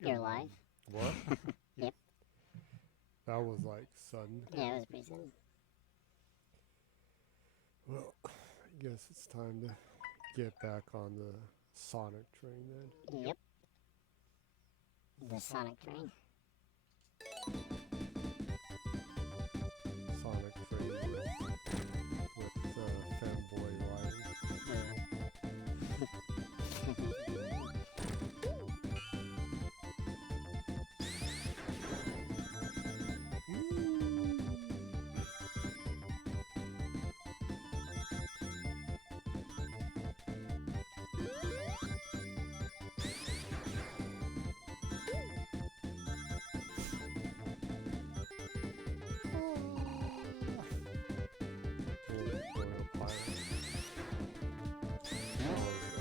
You're live? What? Yep. That was like sudden. Yeah, it was pretty sudden. Well, I guess it's time to get back on the Sonic train then. Yep. The Sonic train. Sonic train with fanboy riding.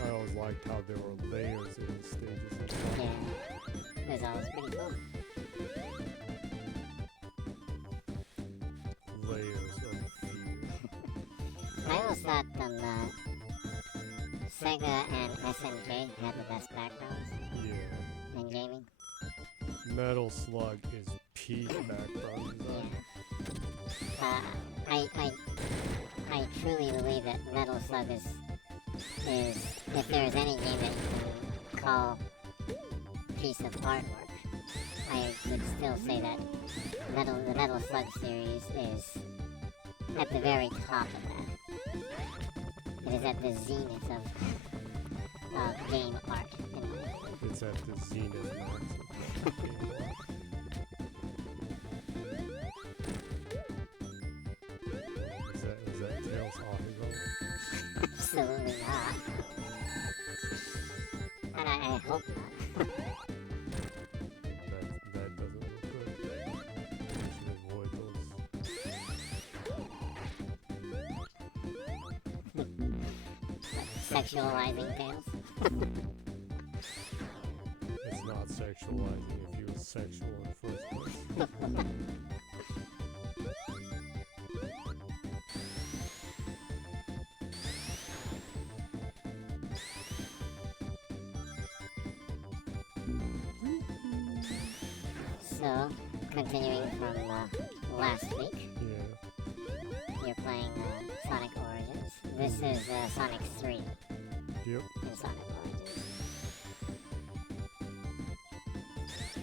I always liked how there were layers in the stages and stuff. Yeah. It was always pretty cool. Layers of fear. I always thought Sega and SNK had the best backgrounds Yeah. in gaming. Metal Slug is peak background design. Yeah. I truly believe that Metal Slug is if there's any game that you can call piece of artwork, I would still say that the Metal Slug series is at the very top of that. It is at the zenith of game art, in my opinion. It's at the zenith max of game art. Is that Tails ahegao? Absolutely not. And I hope not. That doesn't look good. You should avoid those. Sexualizing Tails. It's not sexualizing if he was sexual in the first place. So, continuing from last week, Yeah. you're playing Sonic Origins. This is Sonic 3 Yep. in Sonic Origins.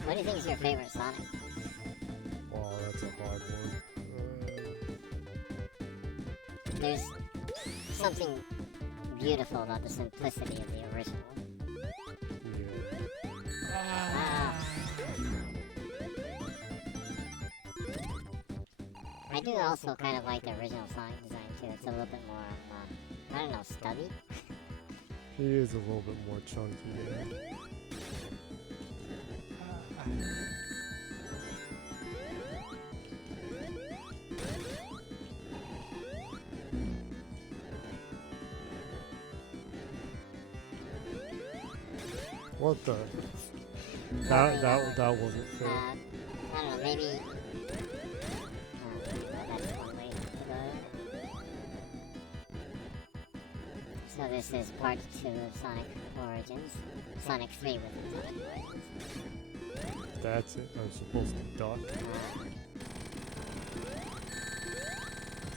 What do you think is your favorite Sonic? Wow, that's a hard one. There's something beautiful about the simplicity of the original. Yeah. I do also kind of like the original Sonic design too. It's a little bit more, I don't know, stubby? He is a little bit more chunky, yeah. What the? That wasn't fair. I don't know, maybe... that's one way to go. So this is part 2 of Sonic Origins. Sonic 3 within Sonic Origins. That's it. I'm supposed to duck.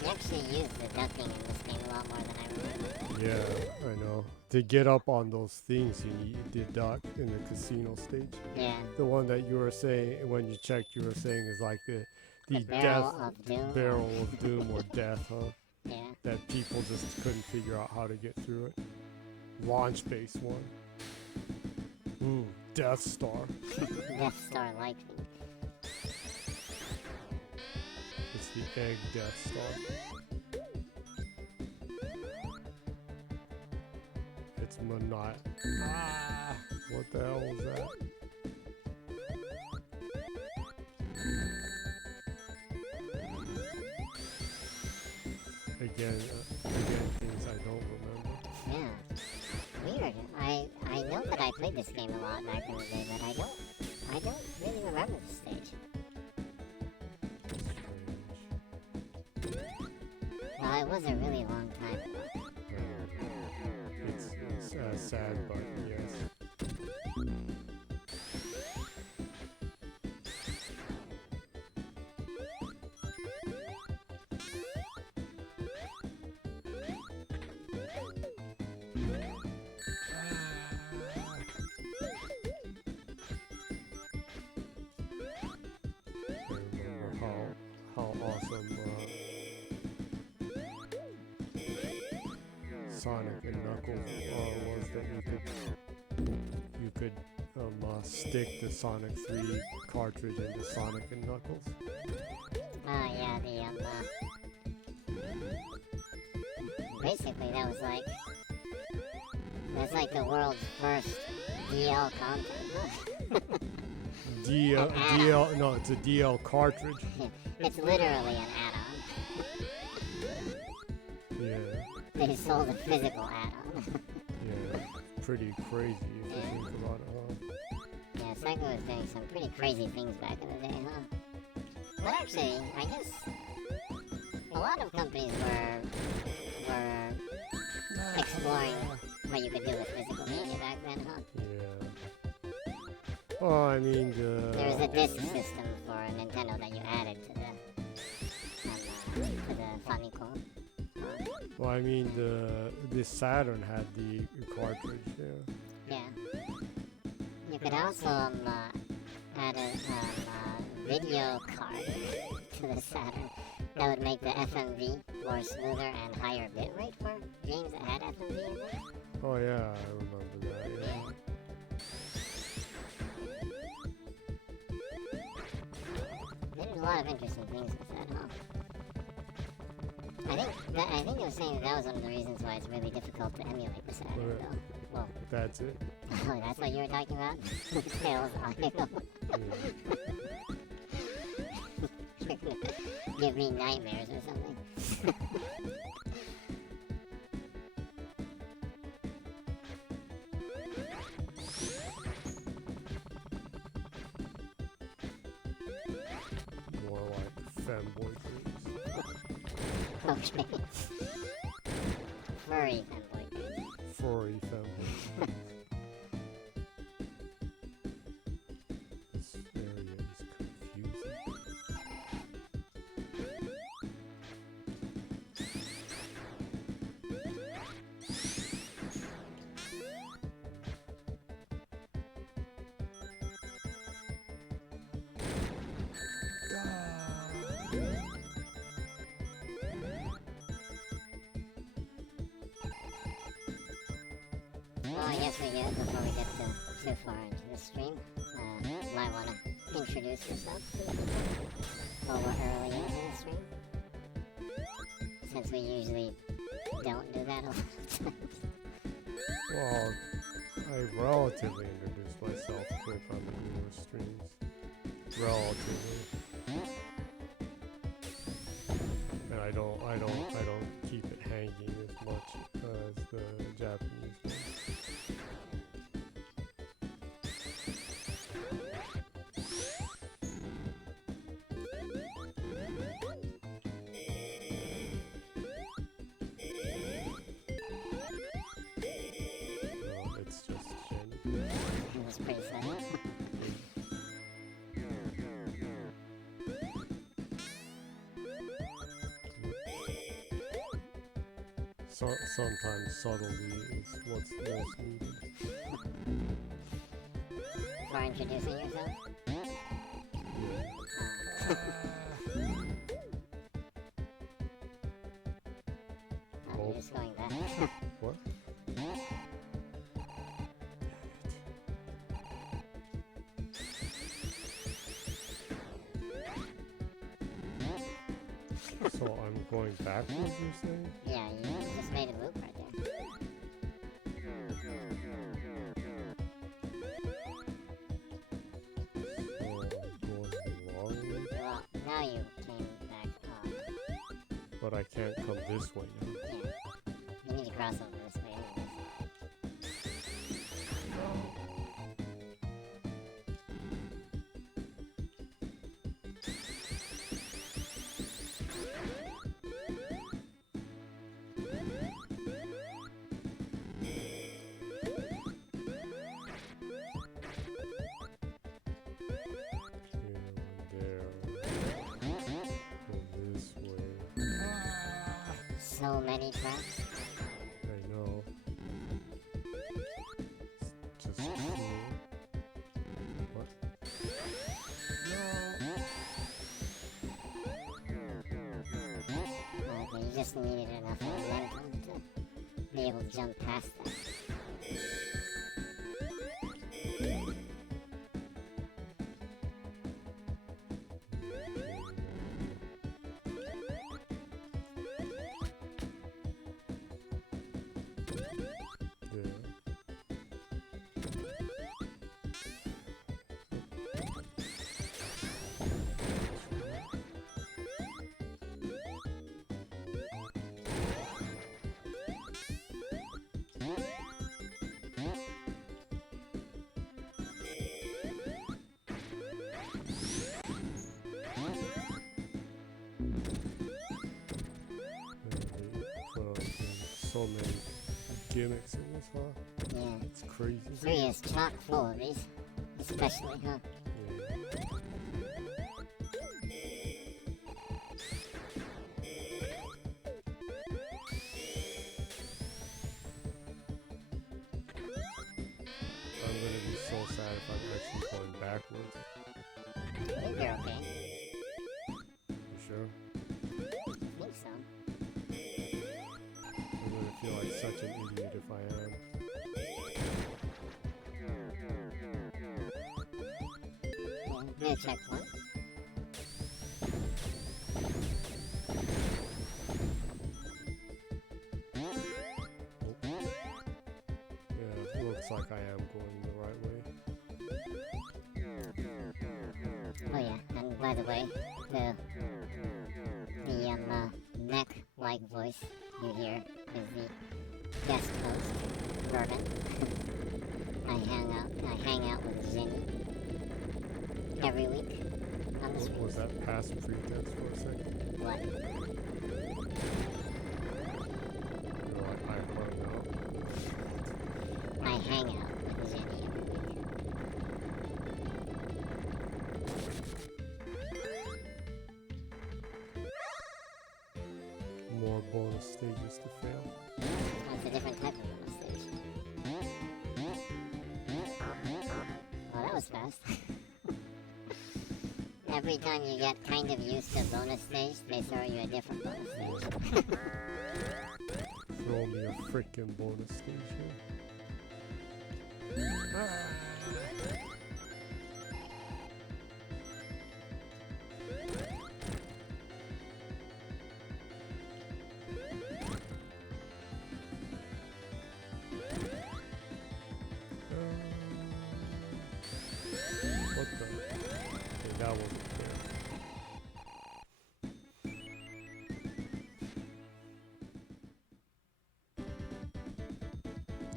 You actually use the ducking in this game a lot more than I remember. Yeah, I know. To get up on those things, you need the duck in the casino stage. Yeah. The one that you were saying, when you checked, you were saying is like the Barrel death of Doom. barrel of doom or death, huh? Yeah. That people just couldn't figure out how to get through it. Launch base one. Ooh, Death Star. Death Star like me. It's the egg Death Star. It's monot. Ah! What the hell was that? Again, things I don't remember. Yeah. Weird. I know that I played this game a lot back in the day, but I don't really remember this stage. Strange. Well, it was a really long time ago. It's sad button, yes. I remember how awesome Sonic and Knuckles was that you could stick the Sonic 3 cartridge into Sonic and Knuckles. Oh yeah, basically that's like the world's first DL content. No, it's a DL cartridge. It's literally an add-on. Yeah. They sold a physical add-on. Yeah, pretty crazy if you think about it, Yeah, Sega was doing some pretty crazy things back in the day, huh? But actually, I guess a lot of companies were exploring what you could do with physical media back then, huh? Yeah. Well, I mean, There was a disc system for Nintendo that you added to the Famicom. Well, I mean, the Saturn had the cartridge, yeah. Yeah. You could also add a video card to the Saturn that would make the FMV more smoother and higher bitrate for games that had FMV in them. Oh yeah, I remember that, yeah. They did a lot of interesting things with that, huh? I think they were saying that was one of the reasons why it's really difficult to emulate the Saturn, though. Well, That's it. oh, that's what you were talking about? Tails, ahegao. You're gonna give me nightmares or something. More like fanboy things. Okay. Furry fanboy games. Furry fanboy. This area is confusing. Well, I guess before we get too far into the stream, might want to introduce yourself to the people while we're early into the stream. Since we usually don't do that a lot of times. Well, I relatively introduced myself quick on the newer streams. Relatively. And I don't keep it hanging as much as the Japanese do. It's just Jenny. It was pretty sad. Sometimes subtlety is what's most needed. For introducing yourself? I'm just going back. What? So I'm going backwards, you're saying? Yeah, you just made a loop right there. So I'm going the wrong way? Well, now you came back up. But I can't come this way now. Yeah. You need to cross over this way anyways. so many traps. I know. It's just cool. What? Okay, you just needed enough momentum to be able to jump past that. So many gimmicks in this, huh? Yeah. It's crazy. 3 is chock full of these, especially, huh? Yeah. I'm gonna be so sad if I'm actually going backwards. I think you're okay. You sure? I think so. I'm gonna feel like such an idiot if I am. Yeah, new checkpoint. Yeah, it looks like I am going the right way. Oh yeah, and by the way, the neck-like voice you hear is the guest host, Bourbon. I hang out with Zinni every week on the street. Was that past pretense for a second? What? You're like, I hung out. I hang out with Zinni every week. More bonus stages to fail. Oh, it's a different type of bonus stage. Well, that was fast. Every time you get kind of used to a bonus stage, they throw you a different bonus stage. Throw me a freaking bonus stage here. What the? Okay, that wasn't fair.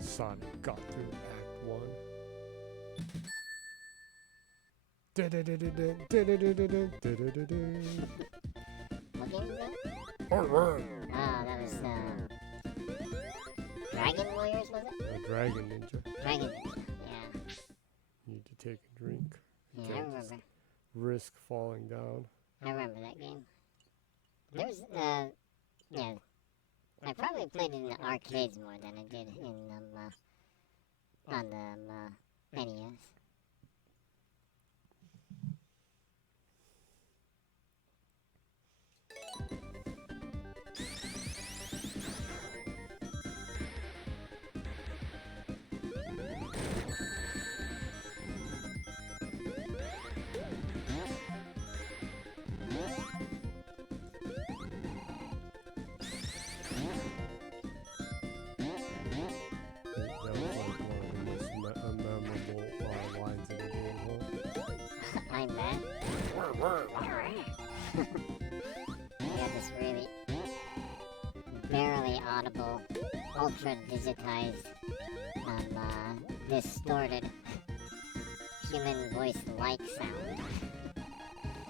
Sonic got through Act 1. What game is that? Ah, that was, Dragon Warriors, was it? A dragon ninja. Dragon Ninja, yeah. Need to take a drink. Yeah, Can't I remember. just risk falling down. I remember that game. There's, yeah. I probably played it in the arcades more than I did in, on the, NES. That was like one of the most memorable lines in the game, huh? I'm mad. You got this really barely audible, ultra digitized, distorted human voice-like sound.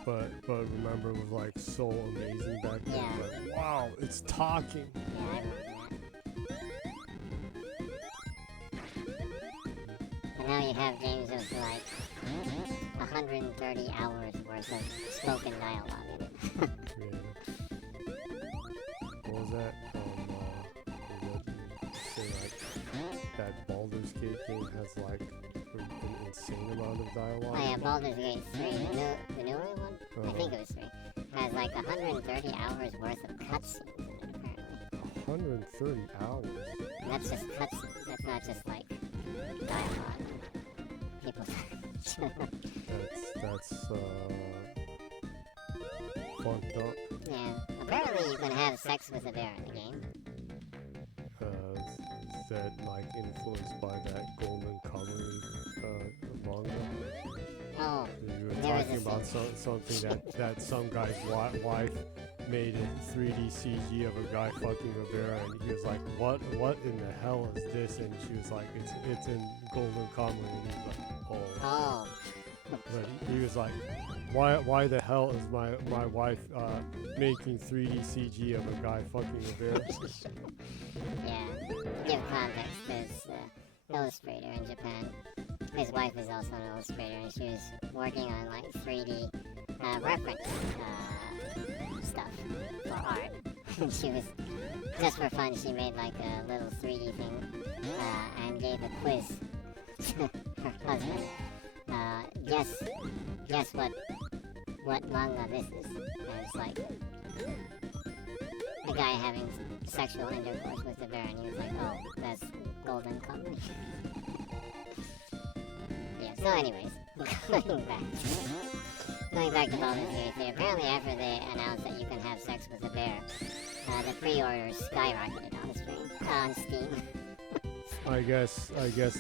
But remember, it was like so amazing back then. Yeah. Like, wow, it's talking. Yeah, I remember that. And now you have games with like 130 hours worth of spoken dialogue in it. Yeah. What was that? that Baldur's Gate game has like an insane amount of dialogue. Oh yeah, Baldur's Gate 3, the newer one? I think it was 3. Has like 130 hours worth of cutscenes in it, apparently. 130 hours? And that's just cutscenes, that's not just like dialogue. People. That's fucked up. Yeah, apparently you can have sex with a bear in the game. Is that like influenced by that Golden Kamuy manga? Oh, You were talking about something that some guy's wife made a 3D CG of a guy fucking a bear, and he was like, what in the hell is this? And she was like, it's in Golden Kamuy, and he was like, oh. But he was like, why the hell is my wife making 3D CG of a guy fucking a bear? Yeah, give context, there's an illustrator in Japan. His wife is also an illustrator, and she was working on like 3D reference stuff for art. And she was, just for fun, she made like a little 3D thing and gave a quiz to her husband. Guess what manga this is. And it's like a guy having sexual intercourse with the bear, and he was like, oh, that's Golden Kamuy. Yeah, so anyways, going back to Baldur's Gate 3, apparently after they announced that you can have sex with a bear, the pre-orders skyrocketed on Steam. I guess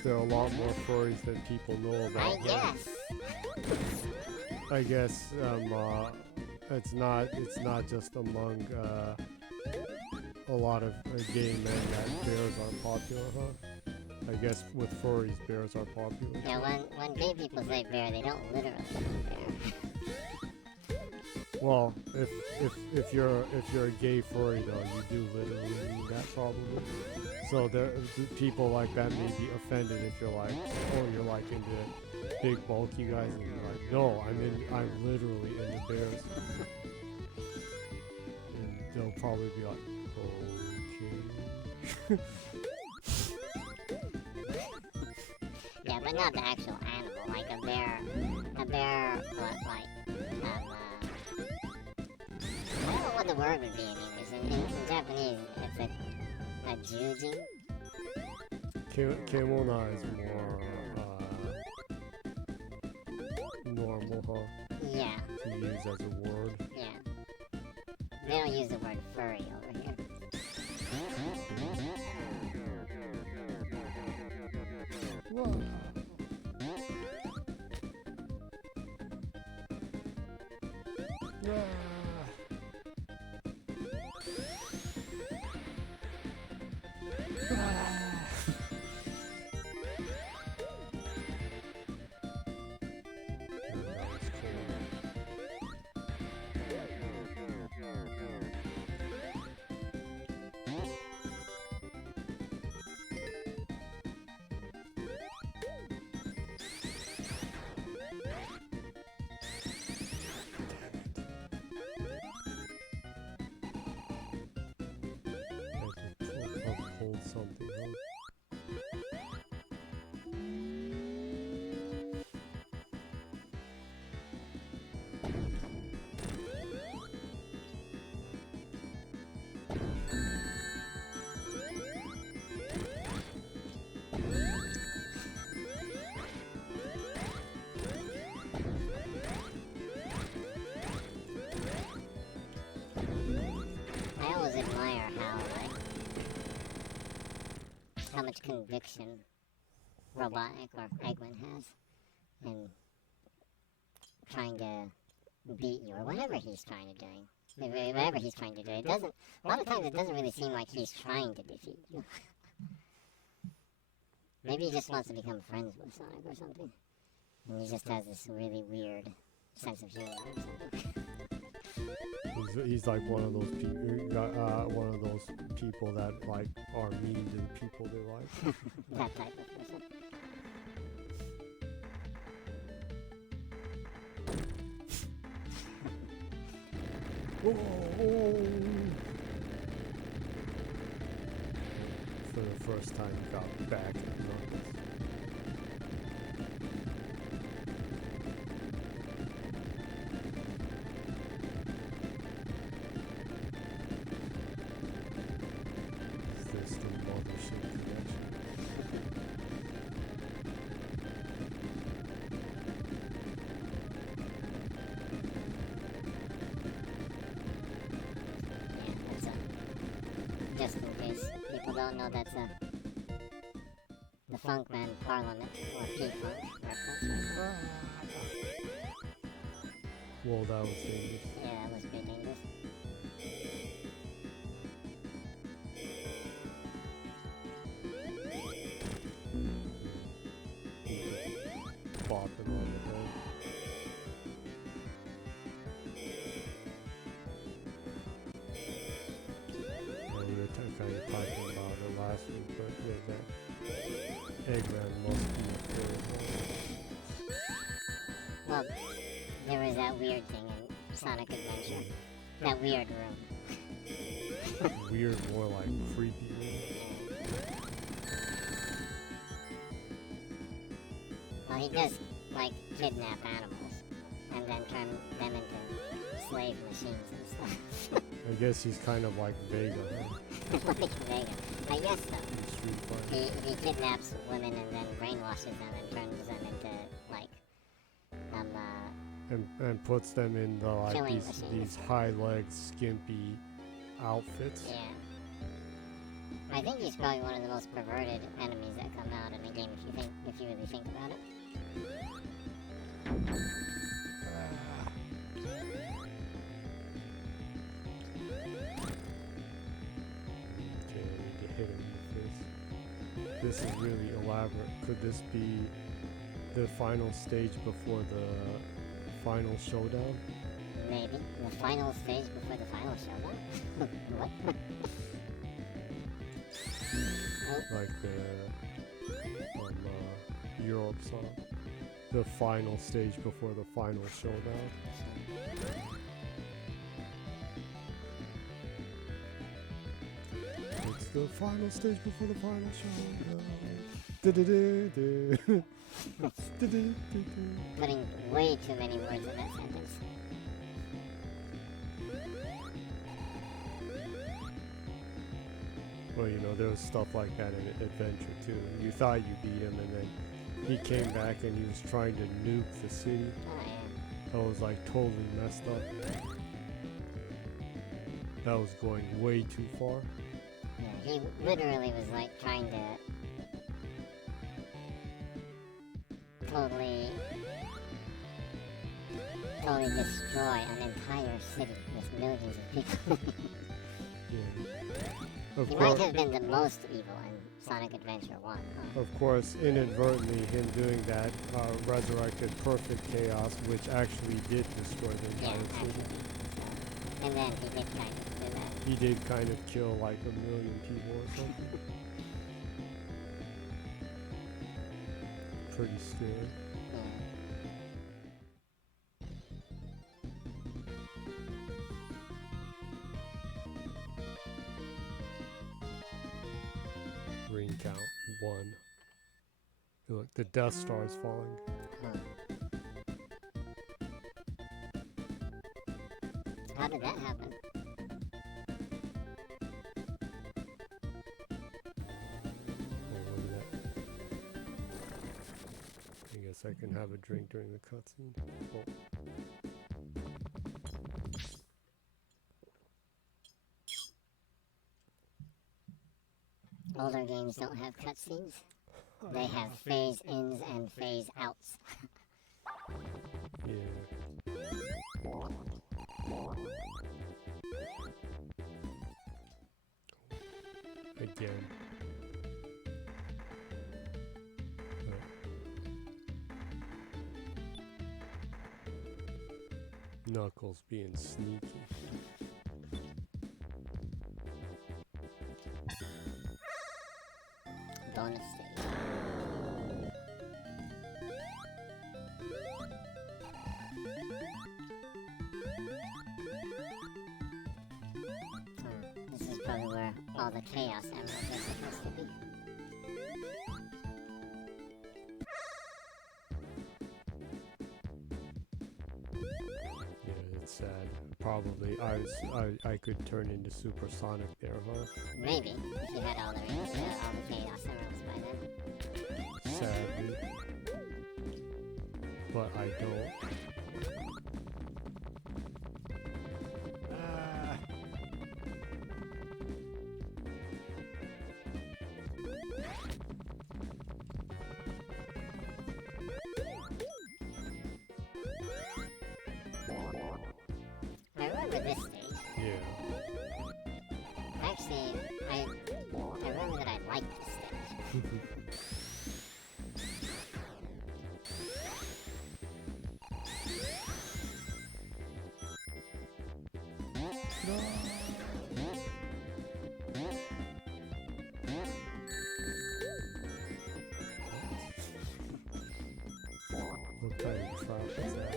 there are a lot more furries than people know about. I guess it's not just among a lot of gay men that bears are popular, huh? I guess with furries, bears are popular. Yeah, when gay people say bear, they don't literally mean bear. Well, if you're a gay furry though, you do literally mean that probably. So people like that may be offended if you're like, oh, you're like into big bulky guys, and you're like, no, I'm literally into bears. And they'll probably be like, okay. Yeah, but not the actual animal, like a bear, but like, I don't know what the word would be in English. In Japanese, it's a jujin. Kemona is more normal, huh? Yeah. To use as a word. Yeah. They don't use the word furry over here. Whoa. Something, huh? I always admire how much conviction Robotnik or Eggman has in trying to beat you, or whatever he's trying to do. Whatever he's trying to do, it doesn't. A lot of times, it doesn't really seem like he's trying to defeat you. Maybe he just wants to become friends with Sonic or something, and he just has this really weird sense of humor or something. He's like one of those people that like are mean to the people they like. That type of person. Oh. first time you got back at Knuckles. Is this the mothership connection? Yeah, that's a... Just in case people don't know, that's a... the Funkman Parliament, or P-Funk reference. Well, that was dangerous. Yeah, that was pretty dangerous. Bopping on the head. Yeah, we were kind of talking about it last week, but yeah, that Eggman must be a third Well, there was that weird thing in Sonic Adventure. That weird room. one. Weird, more like creepy. Well, he does, like, kidnap animals and then turn them into slave machines and stuff. I guess he's kind of like Vega, huh? Like Vega. I guess so. In Street Fighter. He kidnaps women and then brainwashes them and turns them into, like, And puts them in the like Killing these machines. high leg skimpy outfits. yeah. I think he's probably one of the most perverted enemies that come out in a game if you really think about it. Okay, I need to hit him in the face. This is really elaborate. Could this be the final stage before the final showdown? Maybe. The final stage before the final showdown? What? Like the Europe song. The final stage before the final showdown. It's the final stage before the final showdown. Du-du-du-du. Du-du-du-du. Putting way too many words in that sentence. Well, you know, there was stuff like that in Adventure too. You thought you beat him, and then he came back and he was trying to nuke the city. Oh, yeah. That was like totally messed up. That was going way too far. Yeah, he literally was like trying to totally destroy an entire city with millions of people. Yeah. Of He might course, have been the most evil in Sonic Adventure 1, huh? of course, inadvertently, him doing that resurrected Perfect Chaos, which actually did destroy the Yeah, entire city. actually. So, and then he did kind of do that. He did kind of kill like 1 million people or something. Pretty scary. Yeah. Ring count 1. Look, the Death Star is falling. How did that happen? Oh, look at that. I guess I can have a drink during the cutscene. Oh. Older games don't have cutscenes. They have phase-ins and phase-outs. Yeah. Again. Knuckles being sneaky. Bonus stage. This is probably where all the Chaos Emeralds are supposed to be. That's sad. Probably I could turn into supersonic there, huh? Maybe, if you had all the Chaos Emeralds by then. Sadly. But I don't. Ah. I remember this stage. Yeah. Actually, I remember that I liked this stage. What kind of trap is that?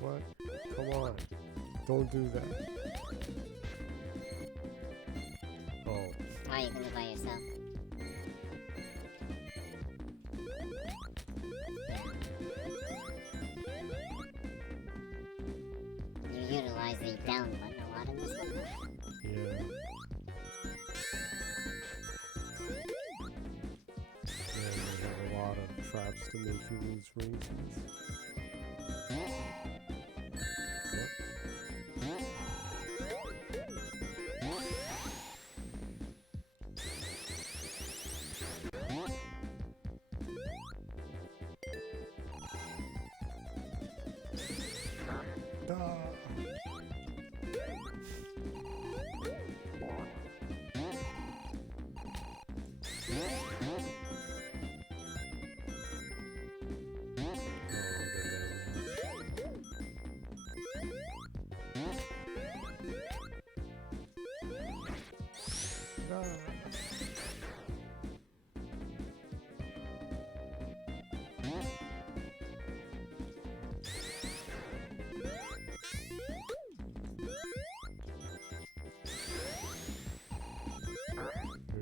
What? Come on. Don't do that. Oh. Oh, you can do it by yourself. You utilize the down button a lot in this one. Yeah. And they have a lot of traps to make you lose rings.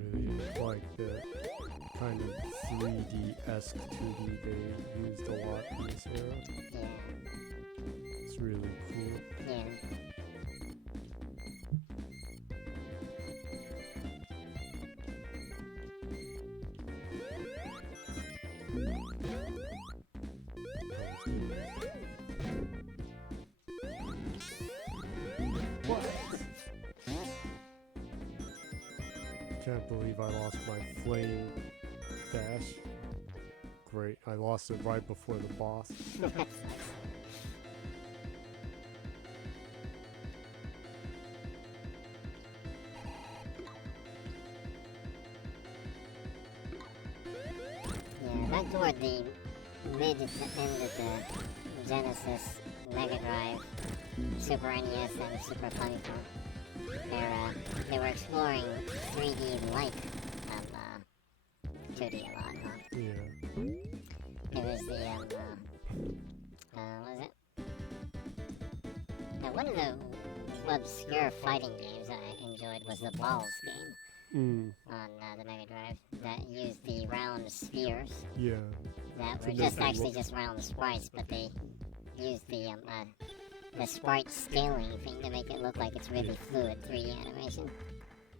Really like the kind of 3D-esque 2D they used a lot in this era. Yeah. It's really cool. Yeah. Can't believe I lost my flame dash. Great, I lost it right before the boss. Yeah, back toward the mid to end of the Genesis, Mega Drive, Super NES, and Super Famicom, they were exploring 3D like 2D a lot, huh? Yeah. It was the, what was it? One of the obscure fighting games that I enjoyed was the Balls game on the Mega Drive that used the round spheres Yeah. that were just actually just round sprites, but they used the sprite scaling thing to make it look like it's really fluid 3D animation.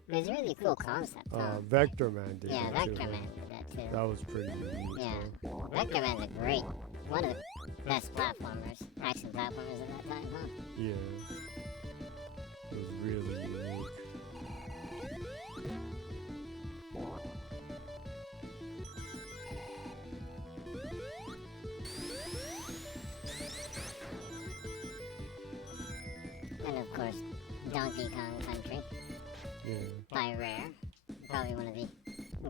It was a really cool concept, huh? Vector Man did Yeah, that Vector too. Man did that too. That was pretty unique. Yeah. So. Vector Man's a great, one of the best platformers, action platformers at that time, huh? Yeah. It was really unique. And of course, Donkey Kong Country Yeah. by Rare. Probably one of the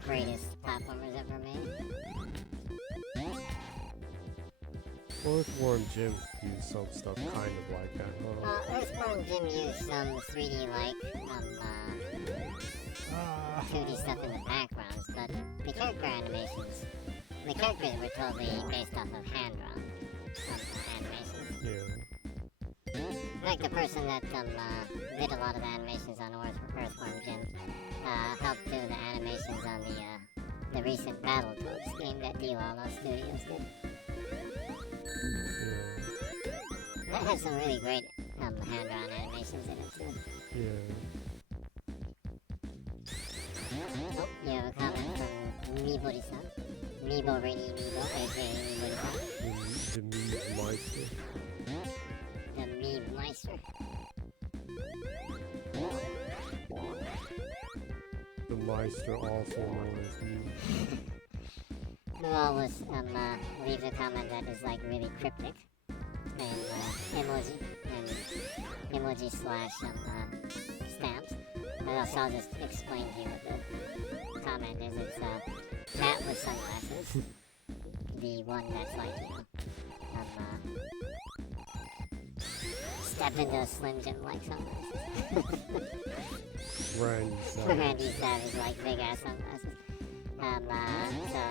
greatest platformers ever made. Earthworm Jim used some stuff kind of like that, huh? Earthworm Jim used some 3D like 2D stuff in the backgrounds, but the character animations, the characters were totally based off of hand-drawn animations. Yeah. Like the person that did a lot of the animations on Earthworm Jim helped do the animations on the recent Battletoads game that Dilalo Studios did. Yeah. That has some really great hand-drawn animations in it too. Yeah. Oh, you have a comment from Mibori-san. Mibori, aka Mibori-san. The Mead Meister. The Mead Meister. The Meister, also known as Mead. Who always leaves a comment that is like really cryptic. And emoji slash stamps. I'll just explain to you what the comment is. It's cat with sunglasses. The one that's like, step into a Slim Jim like sunglasses. Randy Savage. Randy Savage like big ass sunglasses. So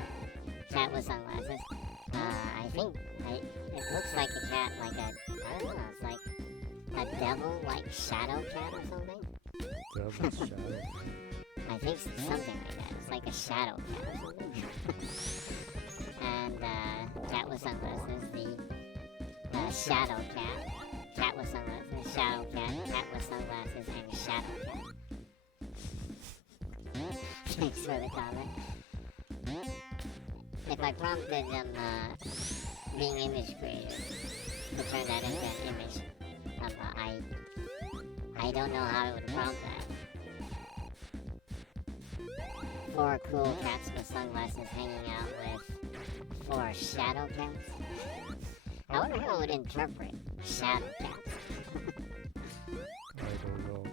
cat with sunglasses. I think it looks like a cat, like a, I don't know, it's like a devil like shadow cat or something. Devil's Shadow. I think something like that. It's like a shadow cat or something. And cat with sunglasses, the shadow cat. Cat with sunglasses, shadow cat, cat with sunglasses, and shadow cat. Thanks for the comment. If I prompted them being image creators to turn that into an image, I don't know how it would prompt that. 4 cool cats with sunglasses hanging out with 4 shadow cats. I wonder how it would interpret shadow cats. I don't know.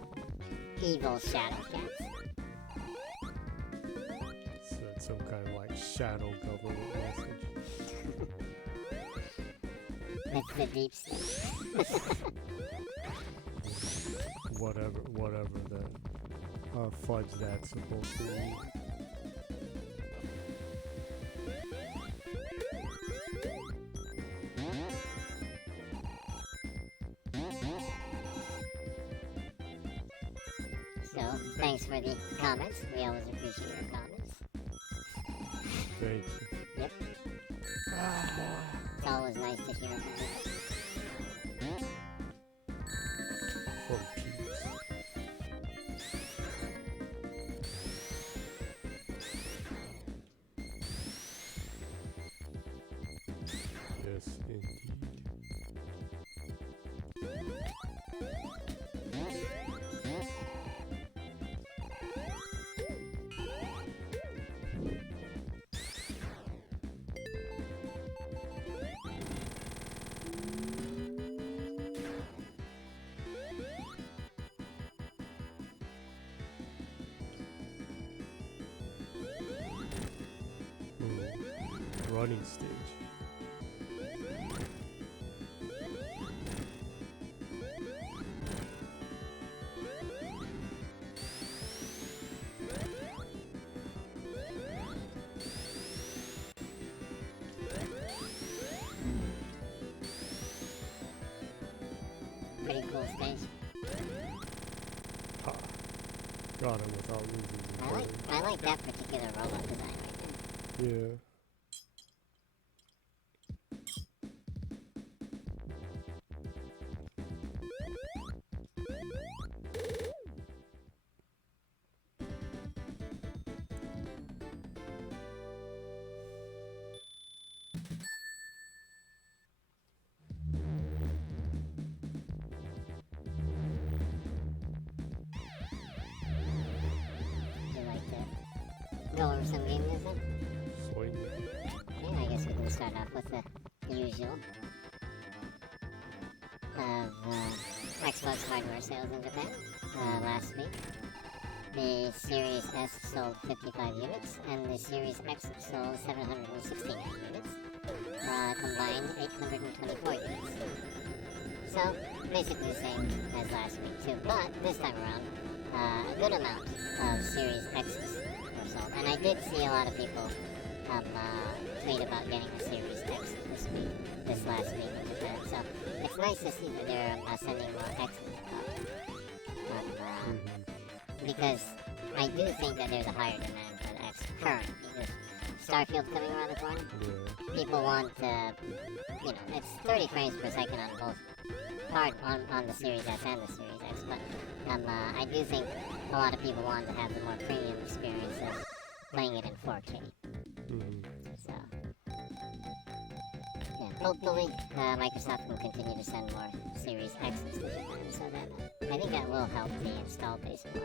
Evil shadow cats. It's some kind of like shadow government message. It's the deep state. Whatever that fudge that's supposed to be. So, thanks for the comments. We always appreciate your comments. Thank you. Yep. It's always nice to hear from you. For peace. Yes, indeed. Running stage. Pretty cool stage. Ha. Got him without losing the I like that particular robot design right there. Yeah. Would you like to go over some game news then? Sweet. Yeah, I guess we can start off with the usual of Xbox hardware sales in Japan. Last week, the Series S sold 55 units, and the Series X sold 769 units. Combined 824 units. So, basically the same as last week too, but this time around, a good amount of Series X's were result. And I did see a lot of people tweet about getting a Series X this last week in Japan. So it's nice to see that they're sending more X's because I do think that there's a higher demand for the X currently. With Starfield coming around the corner, people want it's 30 frames per second on both on the Series S and the Series X, but I do think a lot of people want to have the more premium experience of playing it in 4K. So, yeah, hopefully Microsoft will continue to send more Series X's to Japan, so that I think that will help the install base more.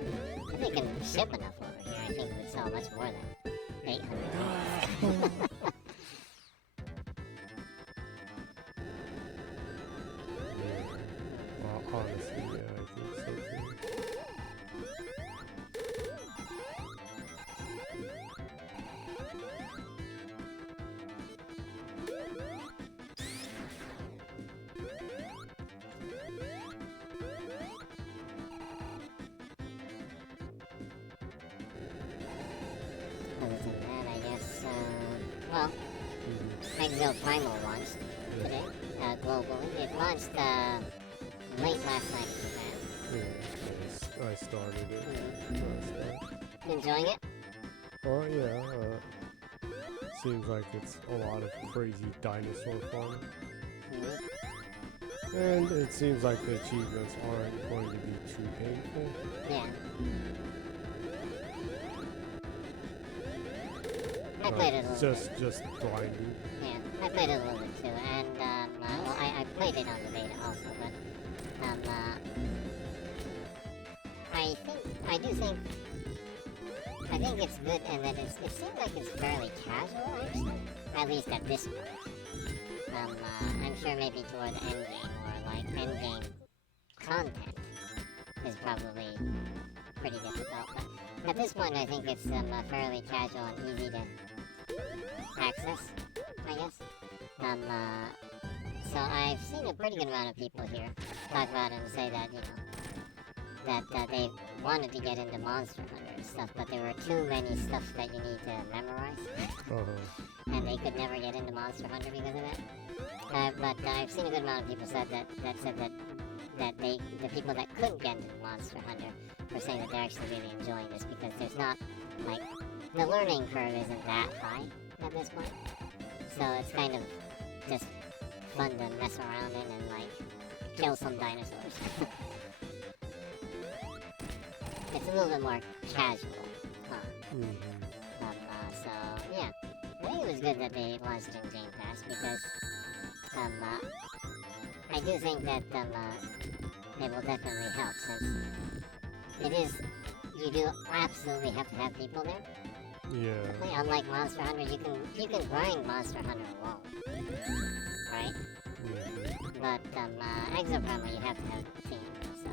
If they can ship enough over here, I think it would sell much more than 800. Honestly, yeah, I think so too. Other than that, I guess, ahegao Primal launched today, globally. It launched late last night in Japan. Yeah, I started it last night. Enjoying it? Oh yeah, seems like it's a lot of crazy dinosaur fun. And it seems like the achievements aren't going to be too painful. Yeah. I played it a little bit. Just grinding. Yeah, I played it a little bit too, and I played it on the beta also, but I think it's good, and that it seems like it's fairly casual actually, at least at this point. I'm sure maybe toward the end game or like end game content is probably pretty difficult, but at this point I think it's fairly casual and easy to access, I guess. So I've seen a pretty good amount of people here talk about it and say that, that they wanted to get into Monster Hunter and stuff, but there were too many stuff that you need to memorize. And they could never get into Monster Hunter because of that. But I've seen a good amount of people said that the people that couldn't get into Monster Hunter were saying that they're actually really enjoying this because there's not, like, the learning curve isn't that high at this point. So it's kind of just fun to mess around in and, like, kill some dinosaurs. It's a little bit more casual, so, yeah. I think it was good that they launched in Game Pass because, I do think that, it will definitely help since you do absolutely have to have people there. Yeah. Unlike Monster Hunter, you can grind Monster Hunter alone, right? But ahegao Primal, you have to have a team, so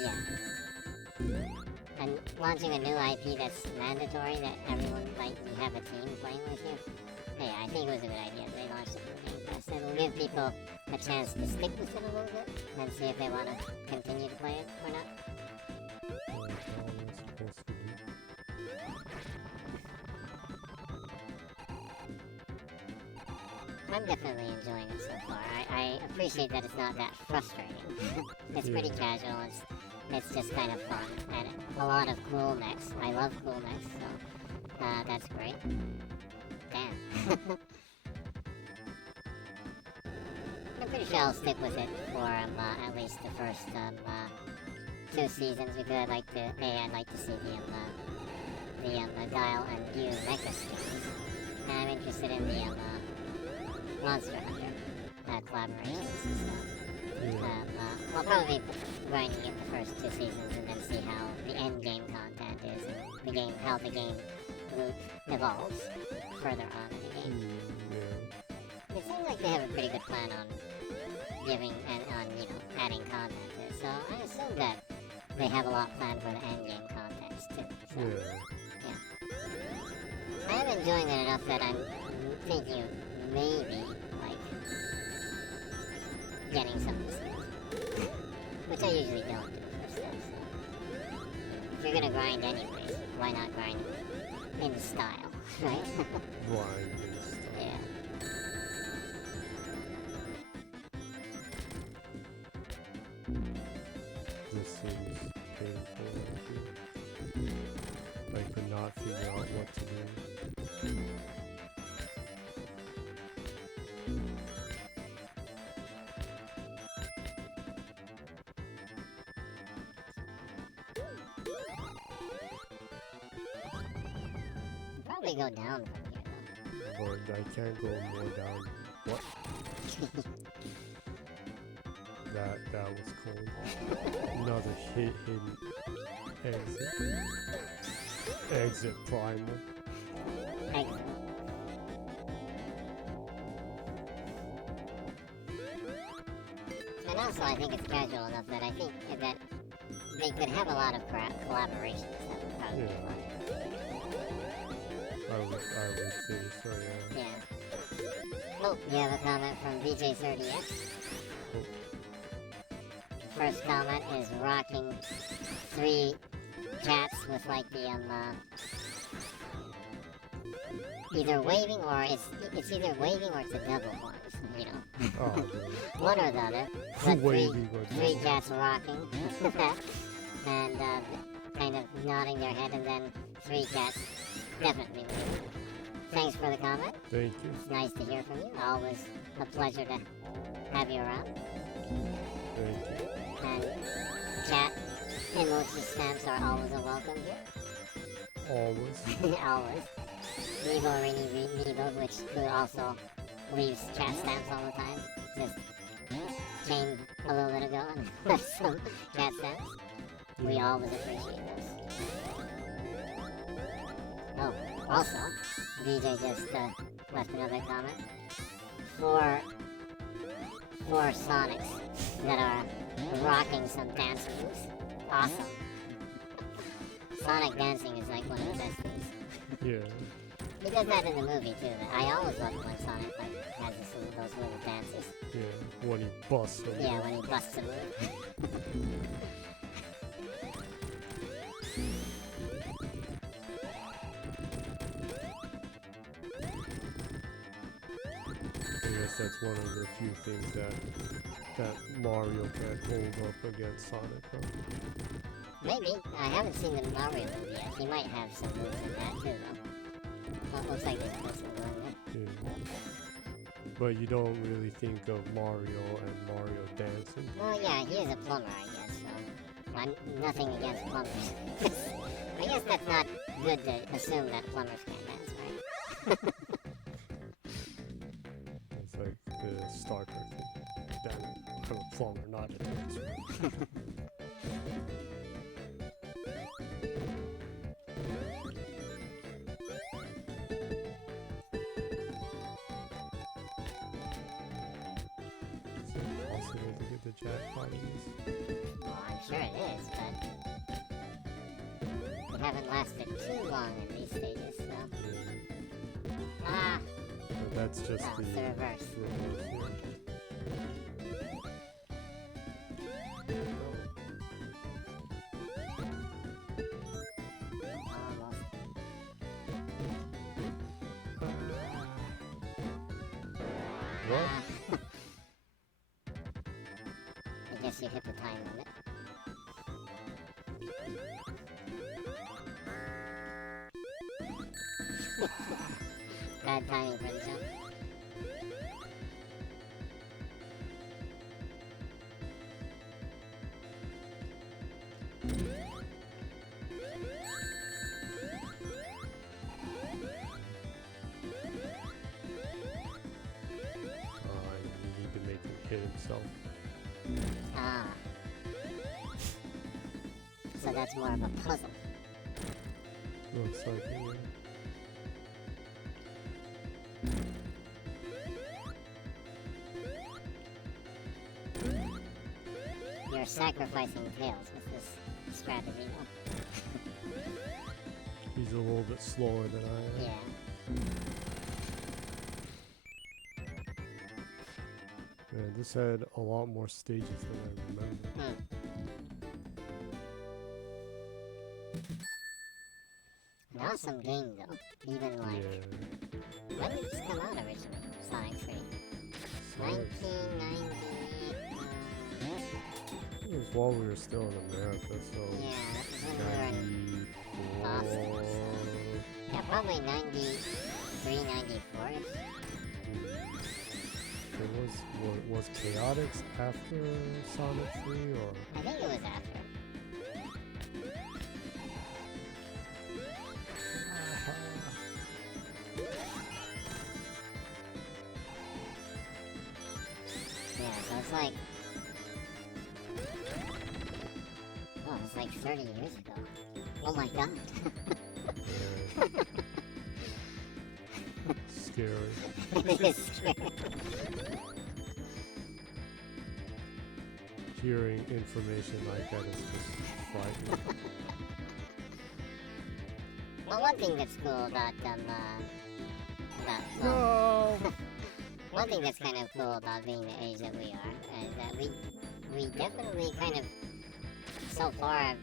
yeah. And launching a new IP that's mandatory, that everyone, like, you have a team playing with you. Hey, I think it was a good idea that they launched it for Game Pass. It'll give people a chance to stick with it a little bit and see if they want to continue to play it or not. I'm definitely enjoying it so far. I appreciate that it's not that frustrating. It's pretty casual. It's just kind of fun. And a lot of cool mechs. I love cool mechs, so that's great. Damn. I'm pretty sure I'll stick with it for at least the first 2 seasons because I'd like to see the Guile and View mecha skins. And I'm interested in the Monster Hunter collaborations and stuff. I'll probably be grinding it the first 2 seasons and then see how the end game content is and how the game loop evolves further on in the game. It seems like they have a pretty good plan on giving and on adding content to it. So I assume that they have a lot planned for the end game contents too. So, yeah. I'm enjoying it enough that I'm thinking of maybe, like, getting some of the stuff. Which I usually don't do for stuff, so. If you're gonna grind anyways, why not grind in style, right? Blind and stuff. Yeah. This seems painful. I could not figure out what to do. Probably go down from here though. But I can't go more down. What? That was cool. Another hidden exit. Exit primal. Excellent. And also, I think it's casual enough that I think that they could have a lot of collaborations that would probably be fun. I would say so, yeah. Yeah. Oh, we have a comment from VJ30X. First comment is rocking 3 cats with like the either waving or it's either waving or it's a double horns, you know. Oh, One or the other. But waving or three cats rocking and kind of nodding their head, and then 3 cats definitely waving. Thanks for the comment. Thank you. It's nice to hear from you. Always a pleasure to have you around. Thank you. And chat emoji stamps are always a welcome here. Always. Always. Meebo Rini Meebo, which who also leaves chat stamps all the time. Just came a little bit ago and left some chat stamps. We always appreciate those. Oh, also, VJ just left another comment. 4 Sonics that are rocking some dance moves. Awesome. Sonic dancing is like one of the best things. Yeah. He does that in the movie too. I always love when Sonic like has those little dances. Yeah. When he busts him. Yeah, when he busts a move. I guess that's one of the few things that Mario can hold up against Sonic. Huh? Maybe. I haven't seen the Mario movie yet. He might have some moves in that too, though. Well, it looks like there's a person doing it. Yeah. But you don't really think of Mario and Mario dancing. Well, yeah, he is a plumber, I guess, so... nothing against plumbers. I guess that's not good to assume that plumbers can't dance, right? It's like the Star Trek thing. Damn it. I'm a plumber, not a dancer. The jackpot is. Well, I'm sure it is, but we haven't lasted too long in these stages, so... Ah! But that's just No, it's the reverse. Almost. What? I guess you hit the time limit. Bad timing for the jump. You need to make him hit himself. Ah. So that's more of a puzzle. Looks like it, yeah. You're sacrificing tails with this strategy, though. He's a little bit slower than I am. Yeah. Man, this had a lot more stages than I remember. An awesome game though. Even like, Yeah. when did this come out originally? Sonic 3. Sonic 1990. It was while we were still in America, so Yeah, that was when we were in 94. Boston. Yeah, probably 93, 94 ish. It was Chaotix after Sonic 3 or? I think it was after. Yeah, so it's like, oh, it's like 30 years ago. Oh my god. Scary. It is scary. Hearing information like that is just frightening. Well, one thing that's cool about No! one thing that's kind of cool about being the age that we are is that we definitely kind of so far have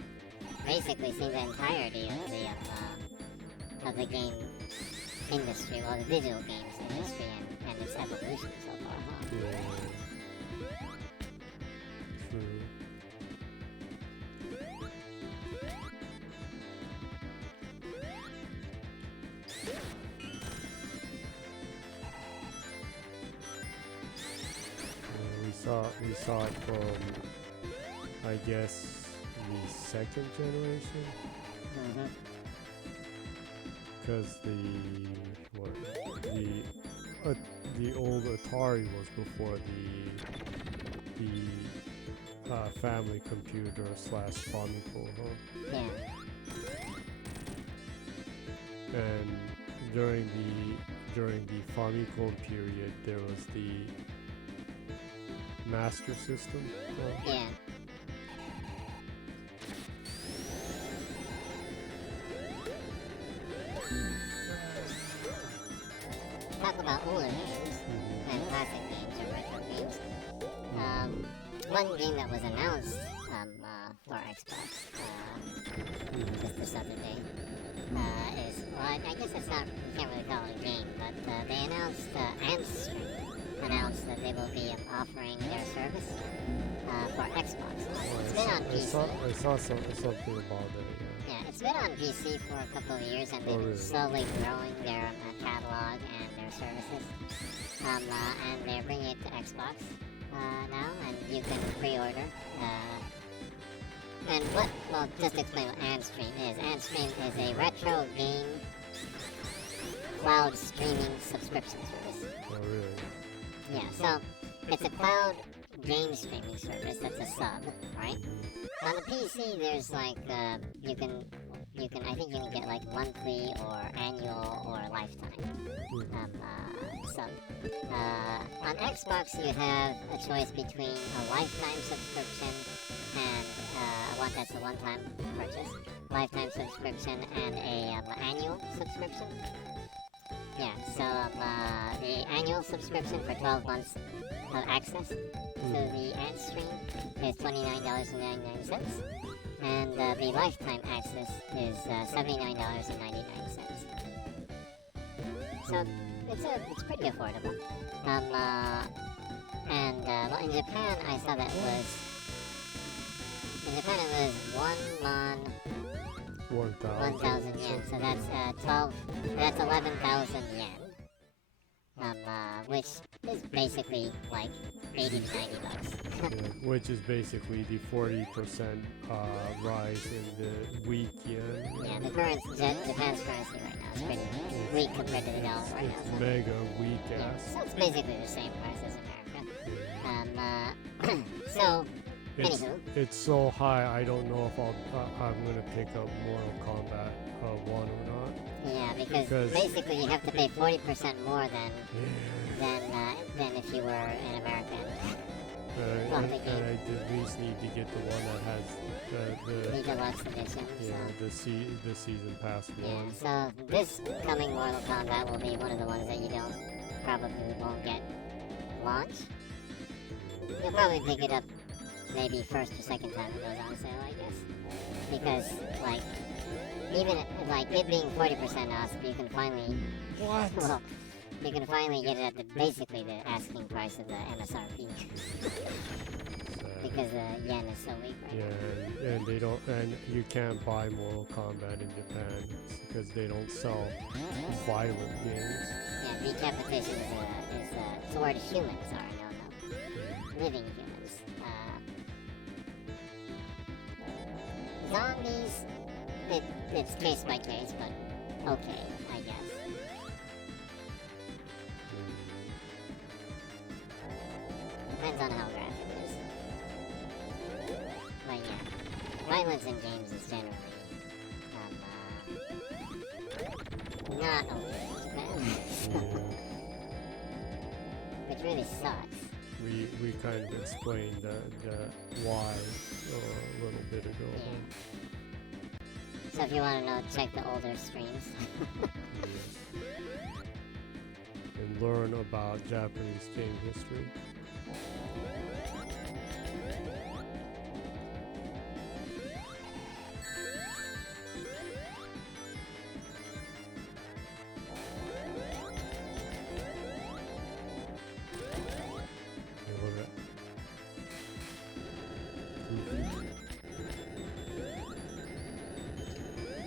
basically seen the entirety of the game industry, well, the digital games industry and its evolution so far. Huh? Yeah. True. We saw it from, I guess, the second generation, Mm-hmm. because the old Atari was before the family computer / Famicom, huh? Yeah. And during the Famicom period, there was the Master System. Yeah. Talk about older games and classic games or retro games. One game that was announced for Xbox just this other day is, well, I guess it's not, you can't really call it a game, but they announced, announced that they will be offering their service for Xbox. It's been on PC. I saw something about that. Yeah, it's been on PC for a couple of years, and they've been really? slowly growing their catalog and their services. And they're bringing it to Xbox now, and you can pre-order. And well, just to explain what AndStream is. AndStream is a retro game cloud streaming subscription service. Oh, really? Yeah, so it's a cloud game streaming service that's a sub, right? On the PC, there's like, I think you can get like monthly or annual or lifetime sub. On Xbox, you have a choice between a lifetime subscription and that's a one-time purchase, lifetime subscription and a annual subscription. Yeah, so the annual subscription for 12 months of access to the AndStream is $29.99, and the lifetime access is $79.99. So it's pretty affordable. Well, in Japan, I saw that it was 1,000 yen. So that's 11,000 yen. Which is basically like 80 to 90 bucks. Yeah, which is basically the 40% rise in the weak yen. Yeah, the Japan's currency right now is pretty weak compared to the dollar right now. It's So, mega weak yeah, ass. so it's basically the same price as America. So, anywho. It's so high. I don't know if I'm gonna pick up Mortal Kombat 1 or not. Yeah, because basically you have to pay 40% more than if you were an American. And I at least need to get the one that has The deluxe edition. yeah, So. the season pass Yeah, one. so this coming Mortal Kombat will be one of the ones that you probably won't get launch. You'll probably pick it up maybe first or second time it goes on sale, I guess. Because, like, even like it being 40% off, you can finally What? well, you can finally get it at basically the asking price of the MSRP because the yen is so weak right now. Yeah, and they don't, and you can't buy Mortal Kombat in Japan because they don't sell violent games. Yeah, decapitation is toward humans are no, living humans. Zombies, it's case by case, but okay, I guess. Depends on how graphic it is. But yeah, violence in games is generally not okay in Japan. Which really sucks. We kind of explained the why a little bit ago. Yeah. So if you want to know, check the older streams. Yes. And learn about Japanese game history.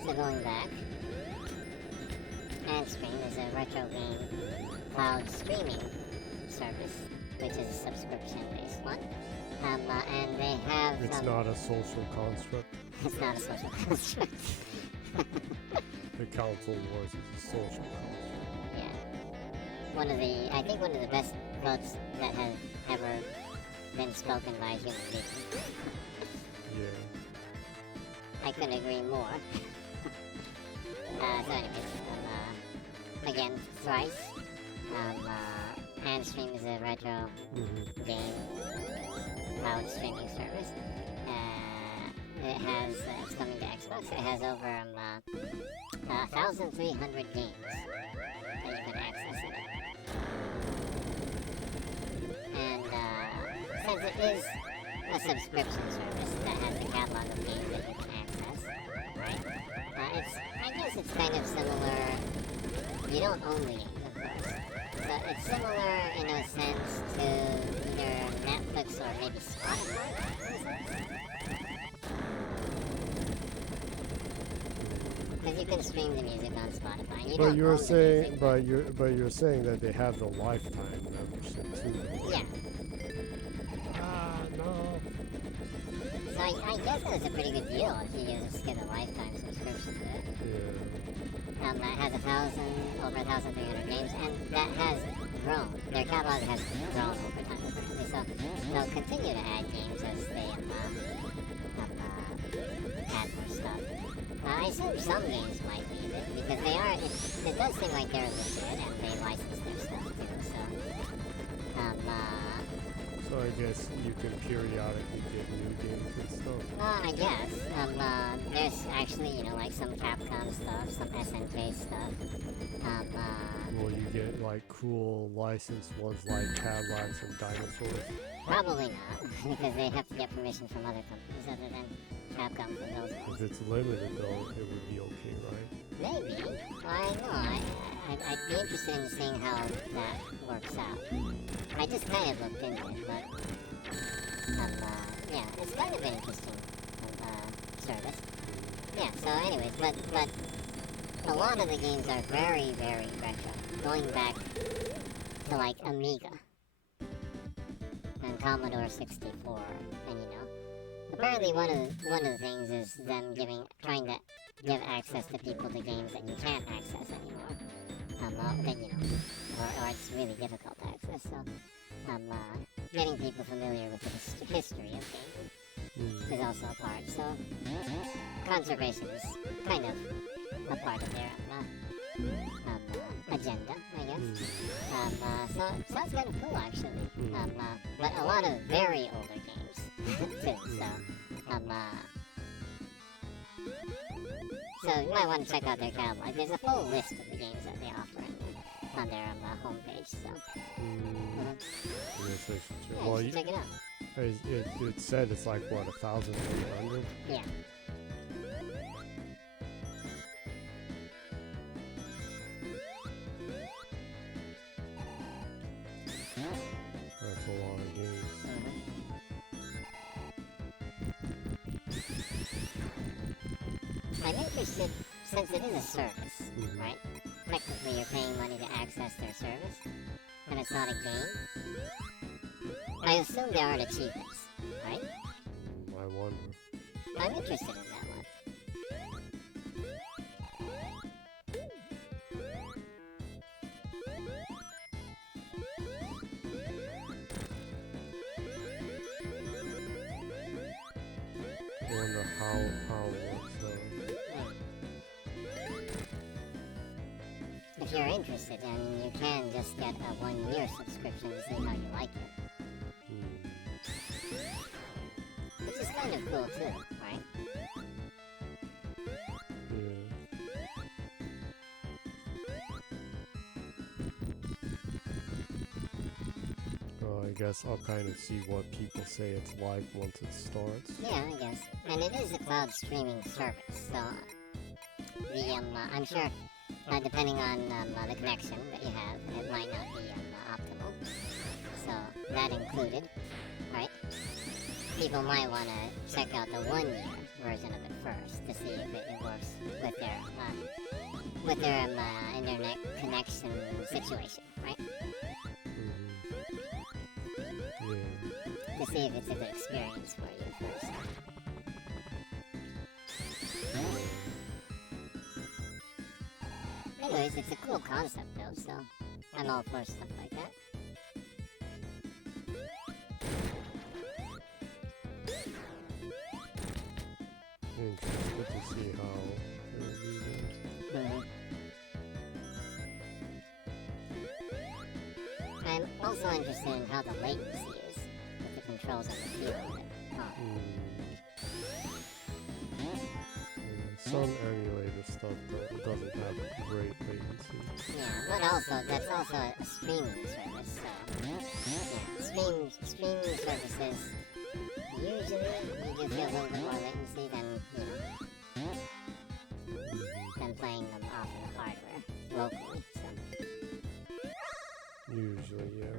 So going back, Andstream is a retro game cloud streaming service, which is a subscription-based one. And they have... It's not a social construct. It's not a social construct. The Council Wars is a social construct. Yeah. I think one of the best quotes that have ever been spoken by a human being. Yeah. I couldn't agree more. So anyways, again, Thrice. Andstream is a retro game cloud streaming service. It's coming to Xbox. It has over 1,300 games that you can access in it. And since it is a subscription service that has a catalog of games that you can access, right? I guess it's kind of similar. You don't own the games, of course. So it's similar in a sense to either Netflix or maybe Spotify. Because you can stream the music on Spotify. You But you're saying, but you're saying that they have the lifetime membership too. Yeah. No. So I guess that's a pretty good deal if you just get a lifetime subscription to it. Yeah. That has over 1,300 games, and that has grown. Their catalog has grown over time, apparently. So they'll continue to add games as they add more stuff. I assume some games might leave it because they are. It does seem like they're legit and they license their stuff too. So I guess you can periodically get new games and stuff. I guess. There's actually, like some Capcom stuff, some SNK stuff. Will you get like cool licensed ones like Cadillacs and dinosaurs? Probably not, because they have to get permission from other companies other than Capcom for those ones. If it's limited though, it would be okay, right? Maybe. I don't know. I'd be interested in seeing how that works out. I just kind of looked into it, but yeah, it's kind of an interesting service. Yeah. So, anyways, but a lot of the games are very, very retro, going back to like Amiga and Commodore 64, and apparently one of the things is them trying to give access to people to games that you can't access anymore. Or it's really difficult to access. So, getting people familiar with the history of games is also a part. So, conservation is kind of a part of their agenda, I guess. So it's kind of cool, actually. But a lot of very older games too. So you might want to check out their catalog. There's a full list of the games that they offer on their homepage. So. Yes, I should check. Yeah, Well, you should check it out. It said it's like what, 1,300? Yeah. I'm interested, since it is a service, right? Technically, you're paying money to access their service, and it's not a game. I assume there aren't achievements, right? I wonder. I'm interested in that one. I wonder how it works. If you're interested, I mean, you can just get a 1-year subscription to see how you like it. Which is kind of cool too, right? I guess I'll kind of see what people say it's like once it starts. Yeah, I guess. And it is a cloud streaming service, so I'm sure, depending on the connection that you have, it might not be optimal. So that included, right? People might want to check out the 1-year version of it first to see if it works with their internet connection situation, right? To see if it's a good experience for you first. Anyways, it's a cool concept though, so I'm all for stuff like that. Interested to see how it will be then. I'm also interested in how the latency is with the controls on the field. Some emulator stuff doesn't have great latency. Yeah, but also that's also a streaming service, so yeah, streaming services usually you do feel a little bit more latency than than playing them off of the hardware locally. So Usually, yeah.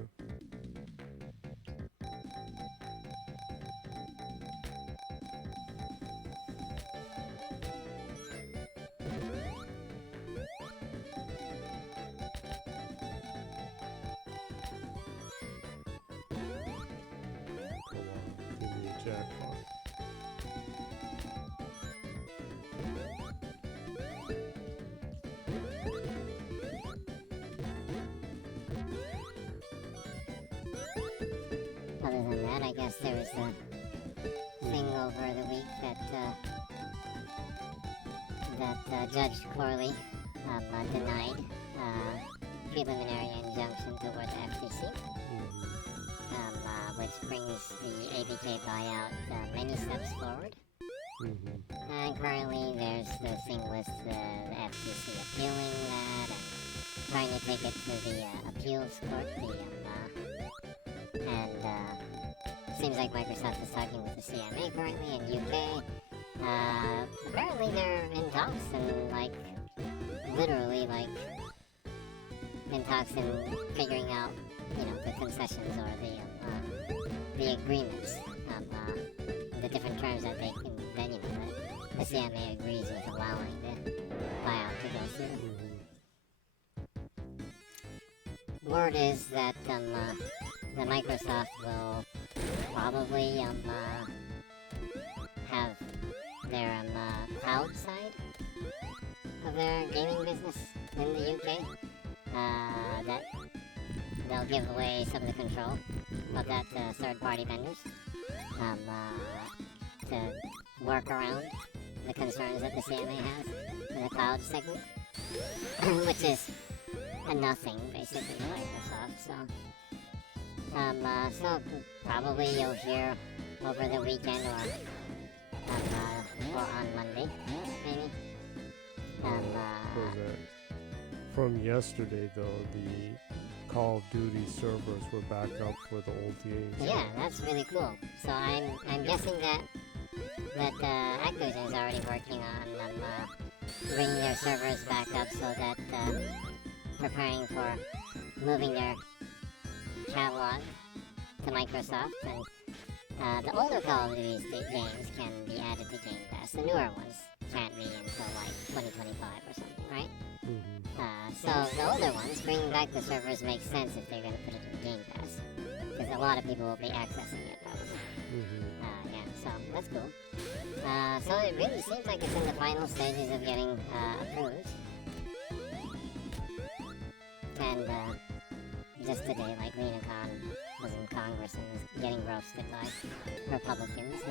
Give me a jackpot. other than that, I guess there was a thing over the week that Judge Corley denied preliminary injunction toward the FTC, which brings the ABK buyout many steps forward. And currently there's the thing with the FTC appealing that and trying to take it to the appeals court, seems like Microsoft is talking with the CMA currently in UK. Apparently they're in talks and literally in talks and figuring out, the concessions or the agreements, the different terms that they can, then, that the CMA agrees with allowing the buyout to go through. Word is that the Microsoft will probably have their cloud side of their gaming business in the UK. That they'll give away some of the control of that to third-party vendors to work around the concerns that the CMA has in the cloud segment, which is a nothing basically for Microsoft. So probably you'll hear over the weekend or on Monday, maybe. From yesterday, though, the Call of Duty servers were back up for the old games. Yeah, that's really cool. So I'm guessing that Activision is already working on bringing their servers back up so that preparing for moving their catalog to Microsoft, and the older Call of Duty games can be added to Game Pass. The newer ones can't be until like 2025 or something, right? Mm-hmm. So the older ones, bringing back the servers makes sense if they're going to put it in Game Pass, because a lot of people will be accessing it probably. Mm-hmm. Yeah, so that's cool. So it really seems like it's in the final stages of getting approved. And just today, like Lena Khan was in Congress and was getting roasted by Republicans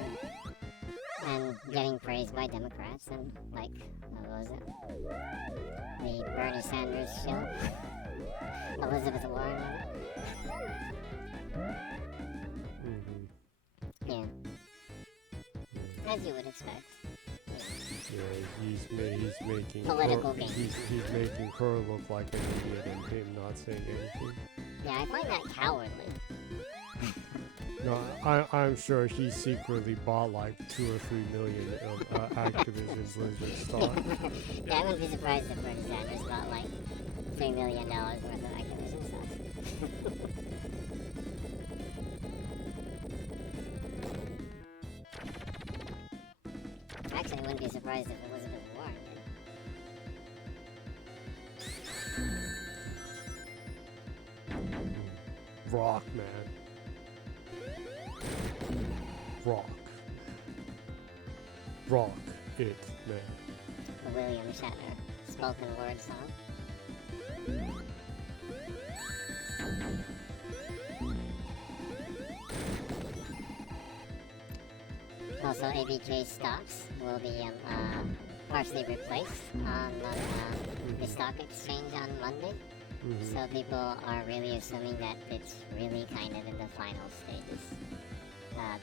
and getting praised by Democrats and like, what was it? The Bernie Sanders show. Elizabeth Warren. Mm-hmm. Yeah. As you would expect. Yeah, he's making Political her, game. he's making her look like an idiot and him not saying anything. Yeah, I find that cowardly. No, I'm sure he secretly bought like 2 or 3 million of Activision Blizzard stock. Yeah, I wouldn't be surprised if Bernie Sanders bought like $3 million worth of Activision stock. Actually, I wouldn't be surprised if Elizabeth Warren did. Rock, man. Rock. Rock it, man. The William Shatner spoken word song. Also, ABK stocks will be partially replaced on the stock exchange on Monday. Mm-hmm. So people are really assuming that it's really kind of in the final stages of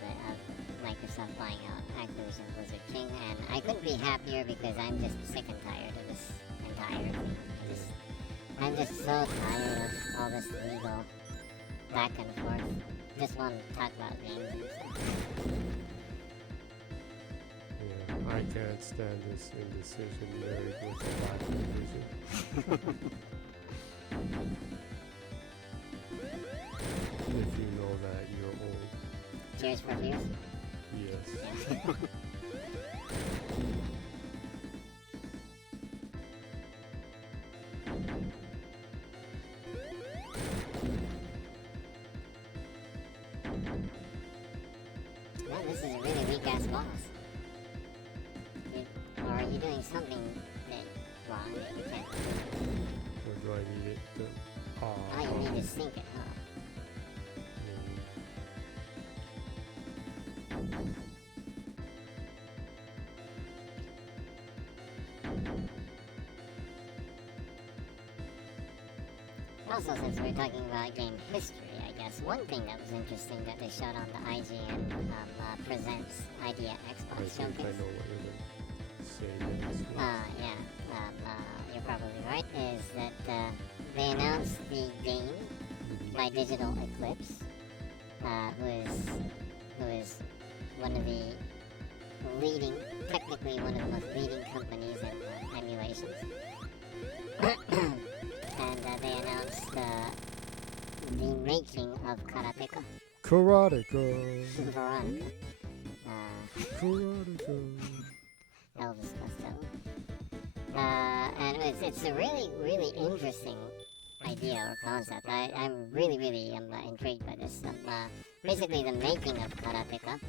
Microsoft buying out Activision Blizzard King, and I couldn't be happier because I'm just sick and tired of this entire thing. I'm just so tired of all this legal back and forth. Just want to talk about games and stuff. Yeah, I can't stand this indecision married with a lack of vision. If you know that, you're old. Cheers for beers? Yes. Yeah. Well, this is a really weak ass boss. Or are you doing something wrong that you can't do? Or do I need it to... Oh, you need to sink it, huh? Also, since we're talking about game history, I guess one thing that was interesting that they showed on the IGN Presents Idea I Xbox think I showcase. know what you're going to say next. Yeah, you're probably right, is that they announced the game by Digital Eclipse, who is one of the leading, technically one of the most leading companies in emulations. And they announced the making of Karateka. Karateka. Veronica. Karateka. Elvis Costello. And it's a really, really interesting idea or concept. I'm really, really intrigued by this. Basically, the making of Karateka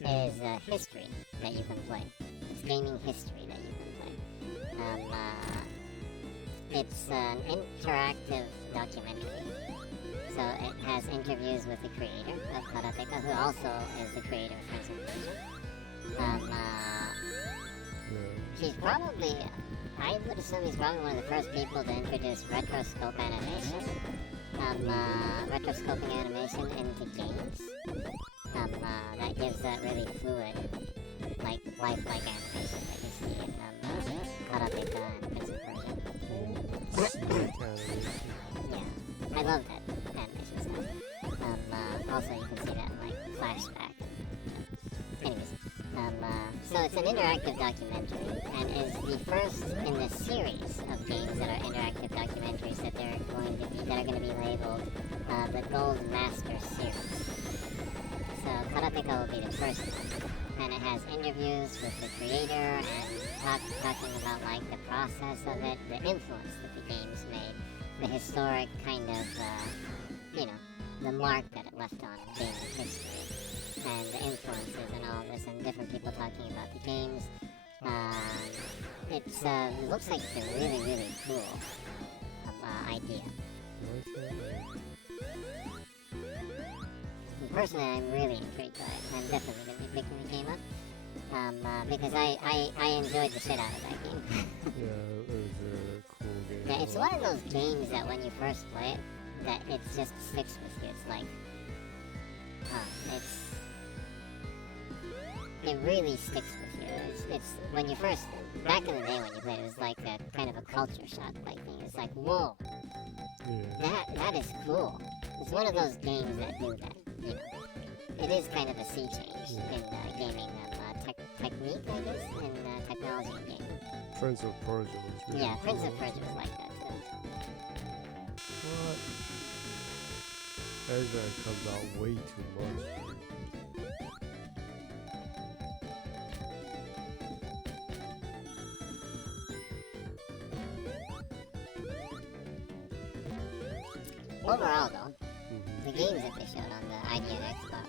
is history that you can play. It's gaming history that you can play. It's an interactive documentary. So it has interviews with the creator of Karateka, who also is the creator of Prince of Persia. He's probably, I would assume he's probably one of the first people to introduce retroscope animation. Retroscoping animation into games. That gives that really fluid, like lifelike animation that you see in Karateka and Prince of Persia. Yeah, I love that animation stuff. Also, you can see that in like flashback. Anyways, so it's an interactive documentary, and is the first in the series of games that are interactive documentaries that are going to be labeled the Gold Master series. So Karateka will be the first one. and it has interviews with the creator and talking about like the process of it, the influence that the game's made, the historic kind of, you know, the mark that it left on gaming history, and the influences and all this, and different people talking about the games. It looks like it's a really, really cool idea. Personally, I'm really intrigued by it. I'm definitely going to be picking the game up. Because I enjoyed the shit out of that game. Yeah, it was a cool game. Yeah, it's one of those games that when you first play it, that it just sticks with you. It's like, it really sticks with you. It's when you first, back in the day when you played it, was like a kind of a culture shock like thing. It's like, whoa, Yeah. that is cool. It's one of those games that do that, you know. It is kind of a sea change in gaming technique, I guess, in technology in gaming. Prince of Persia was really Yeah, Prince cool. of Persia was like that too. What? Eggman comes out way too much. Overall, though, the games that they showed on the IGN Xbox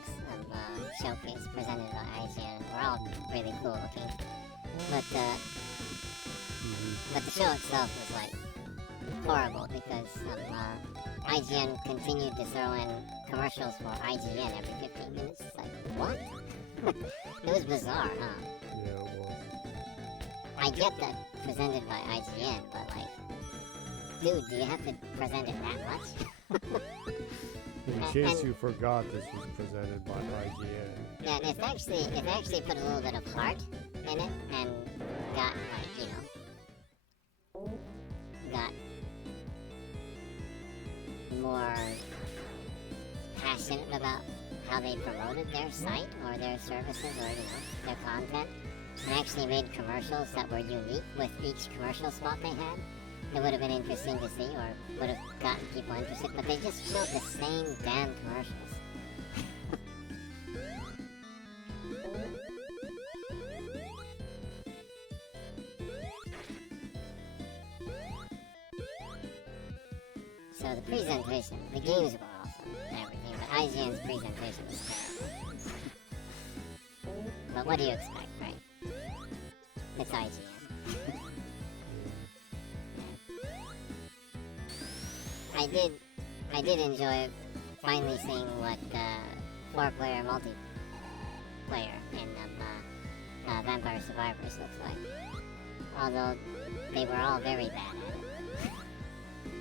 showcase presented by IGN were all really cool looking. But the show itself was like horrible because IGN continued to throw in commercials for IGN every 15 minutes. It's like, what? It was bizarre, huh? Yeah, it was. I get that presented by IGN, but like, dude, do you have to present it that much? In case you forgot, this was presented by IGN. Yeah, and it's actually put a little bit of heart in it and got like, you know, got more passionate about how they promoted their site or their services or, you know, their content, and actually made commercials that were unique with each commercial spot they had. It would have been interesting to see, or would have gotten people interested, but they just showed the same damn commercials. So the presentation, the games were awesome and everything, but IGN's presentation was terrible. But what do you expect, right? It's IGN. I did enjoy finally seeing what 4-player multiplayer in Vampire Survivors looks like. Although they were all very bad at it.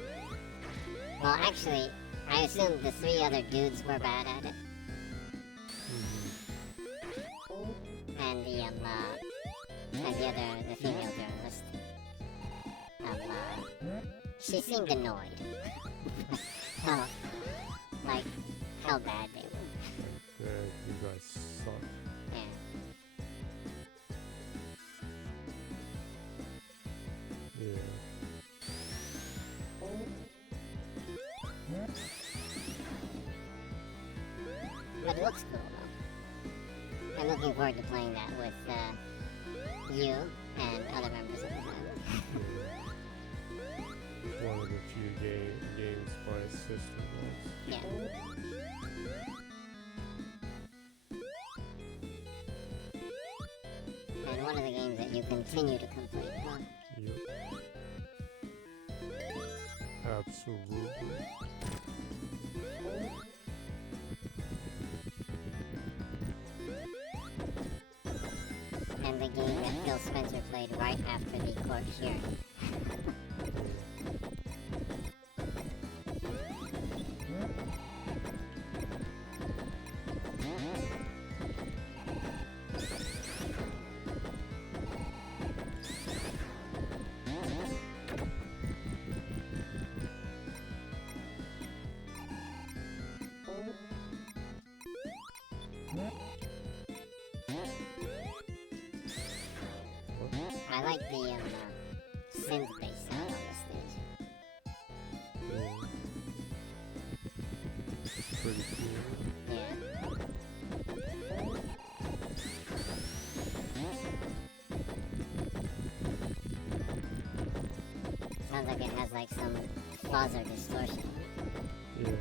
Well, actually, I assume the 3 other dudes were bad at it. And the female journalist. She seemed annoyed. how bad they were. Yeah, you guys suck. Yeah. Yeah. But it looks cool though. I'm looking forward to playing that with you and other members of the family. One of the few games my sister loves. Yeah. And one of the games that you continue to complete, huh? Yep. Absolutely. And the game that Phil Spencer played right after the court hearing. I like the synth-based sound on this stage. Yeah. It's pretty cool. Yeah. Sounds like it has like some fuzz or distortion. Yeah.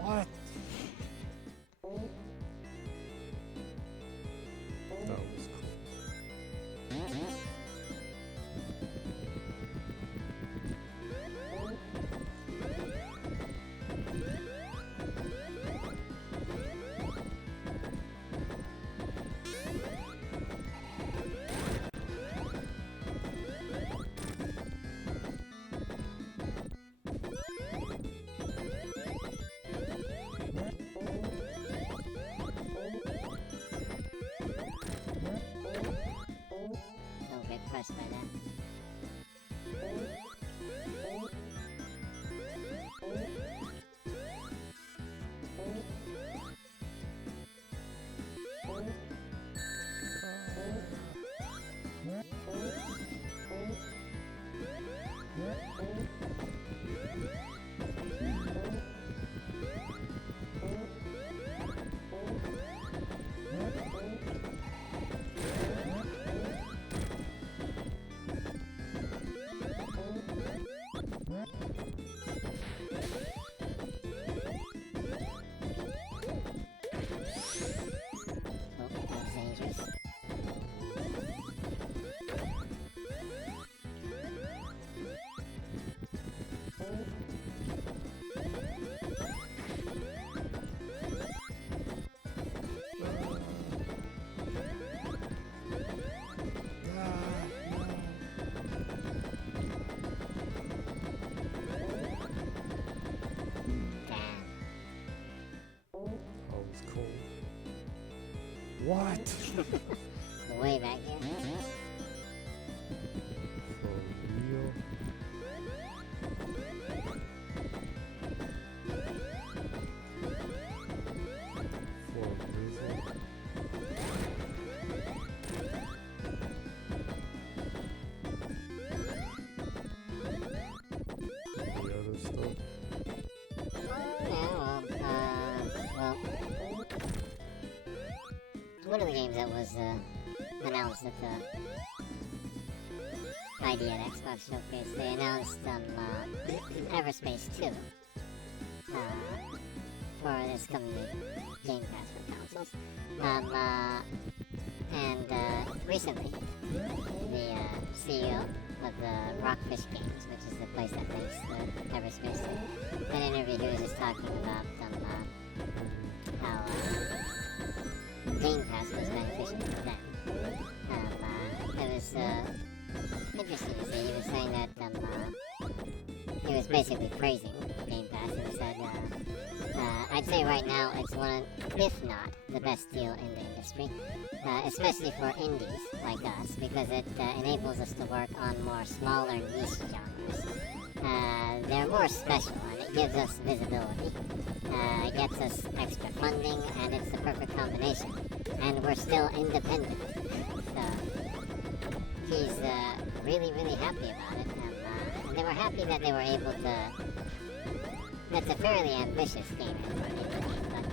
What? That was cool. Don't get crushed by that. Oh, that was dangerous. Damn. That was cool. What? Way back here. For real? For real? The other stuff? Well, one of the games that was announced at the ID at Xbox Showcase, they announced Everspace 2 for this coming Game Pass for consoles. And recently, the CEO of the Rockfish Games, which is the place that makes the Everspace 2, in an interview he was just talking about how Game Pass was beneficial for them. It was interesting to see. He was saying that he was basically praising Game Pass. He said, I'd say right now it's one, if not the best deal in the industry. industry, especially for indies like us, because it enables us to work on more smaller niche genres. They're more special, and it gives us visibility. It gets us extra funding, and it's the perfect combination. And we're still independent. So he's really, really happy about it. And they were happy that they were able to... That's a fairly ambitious game for an indie game, but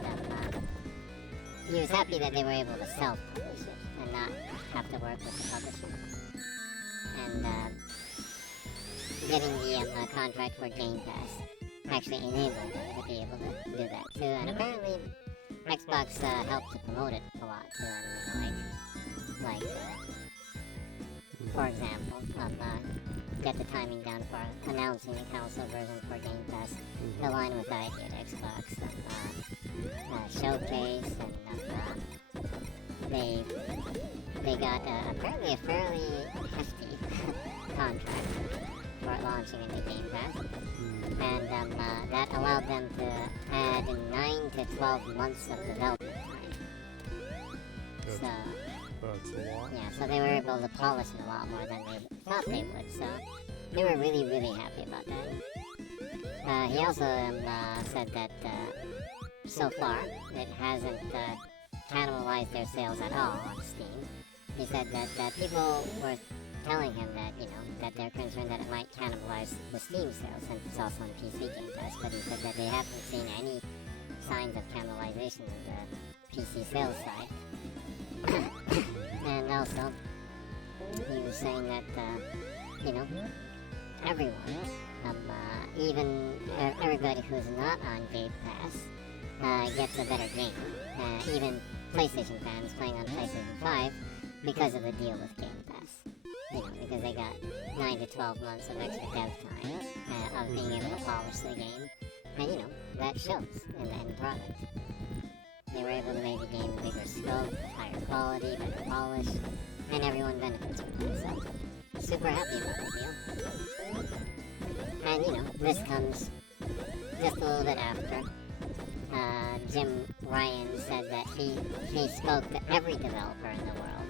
he was happy that they were able to self-publish it and not have to work with the publisher. And getting the contract for Game Pass actually enabled them to be able to do that too. And apparently Xbox helped to promote it a lot too. I mean, like for example, get the timing down for announcing the console version for Game Pass, the line with the idea at Xbox, showcase, and they got apparently a fairly hefty contract for launching in the Game Pass, and that allowed them to add 9 to 12 months of development time. That's a lot. Yeah, so they were able to polish it a lot more than they thought they would, so they were really, really happy about that. He also said that so far it hasn't cannibalized their sales at all on Steam. He said that people were telling him that, you know, that they're concerned that it might cannibalize the Steam sales since it's also on PC Game Pass, but he said that they haven't seen any signs of cannibalization of the PC sales side. And also, he was saying that, you know, everyone, even everybody who's not on Game Pass, gets a better game. Even PlayStation fans playing on PlayStation 5 because of the deal with Game Pass. You know, because they got 9 to 12 months of extra dev time of being able to polish the game. And, you know, that shows in the end product. They were able to make the game bigger scope, higher quality, better polish, and everyone benefits from it. So, super happy about the deal. And, you know, this comes just a little bit after. Jim Ryan said that he spoke to every developer in the world,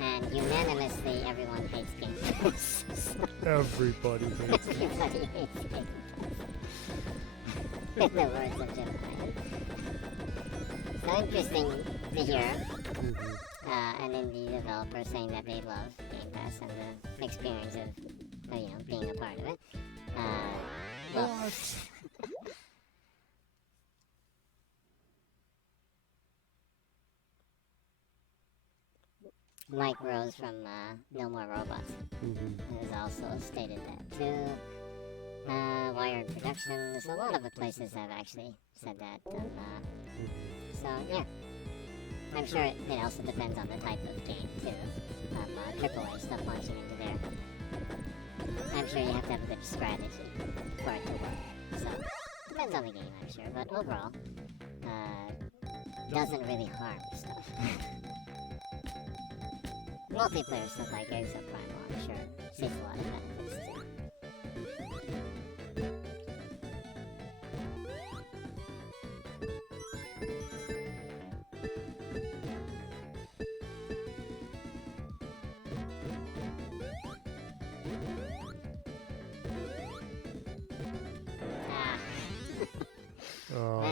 and unanimously everyone hates Game Pass. Everybody hates it. Everybody hates Game Pass. In the words of Jim Ryan. So interesting to hear an indie developer saying that they love Game Pass and the experience of you know, being a part of it. Well, Mike Rose from No More Robots has also stated that too. Wired Productions, a lot of the places have actually said that. So yeah, I'm sure it also depends on the type of game too. AAA stuff launching into there. I'm sure you have to have a good strategy for it to work. So depends on the game, I'm sure, but overall, doesn't really harm stuff. Multiplayer stuff like Exo Primal, I'm sure, sees a lot of benefits too.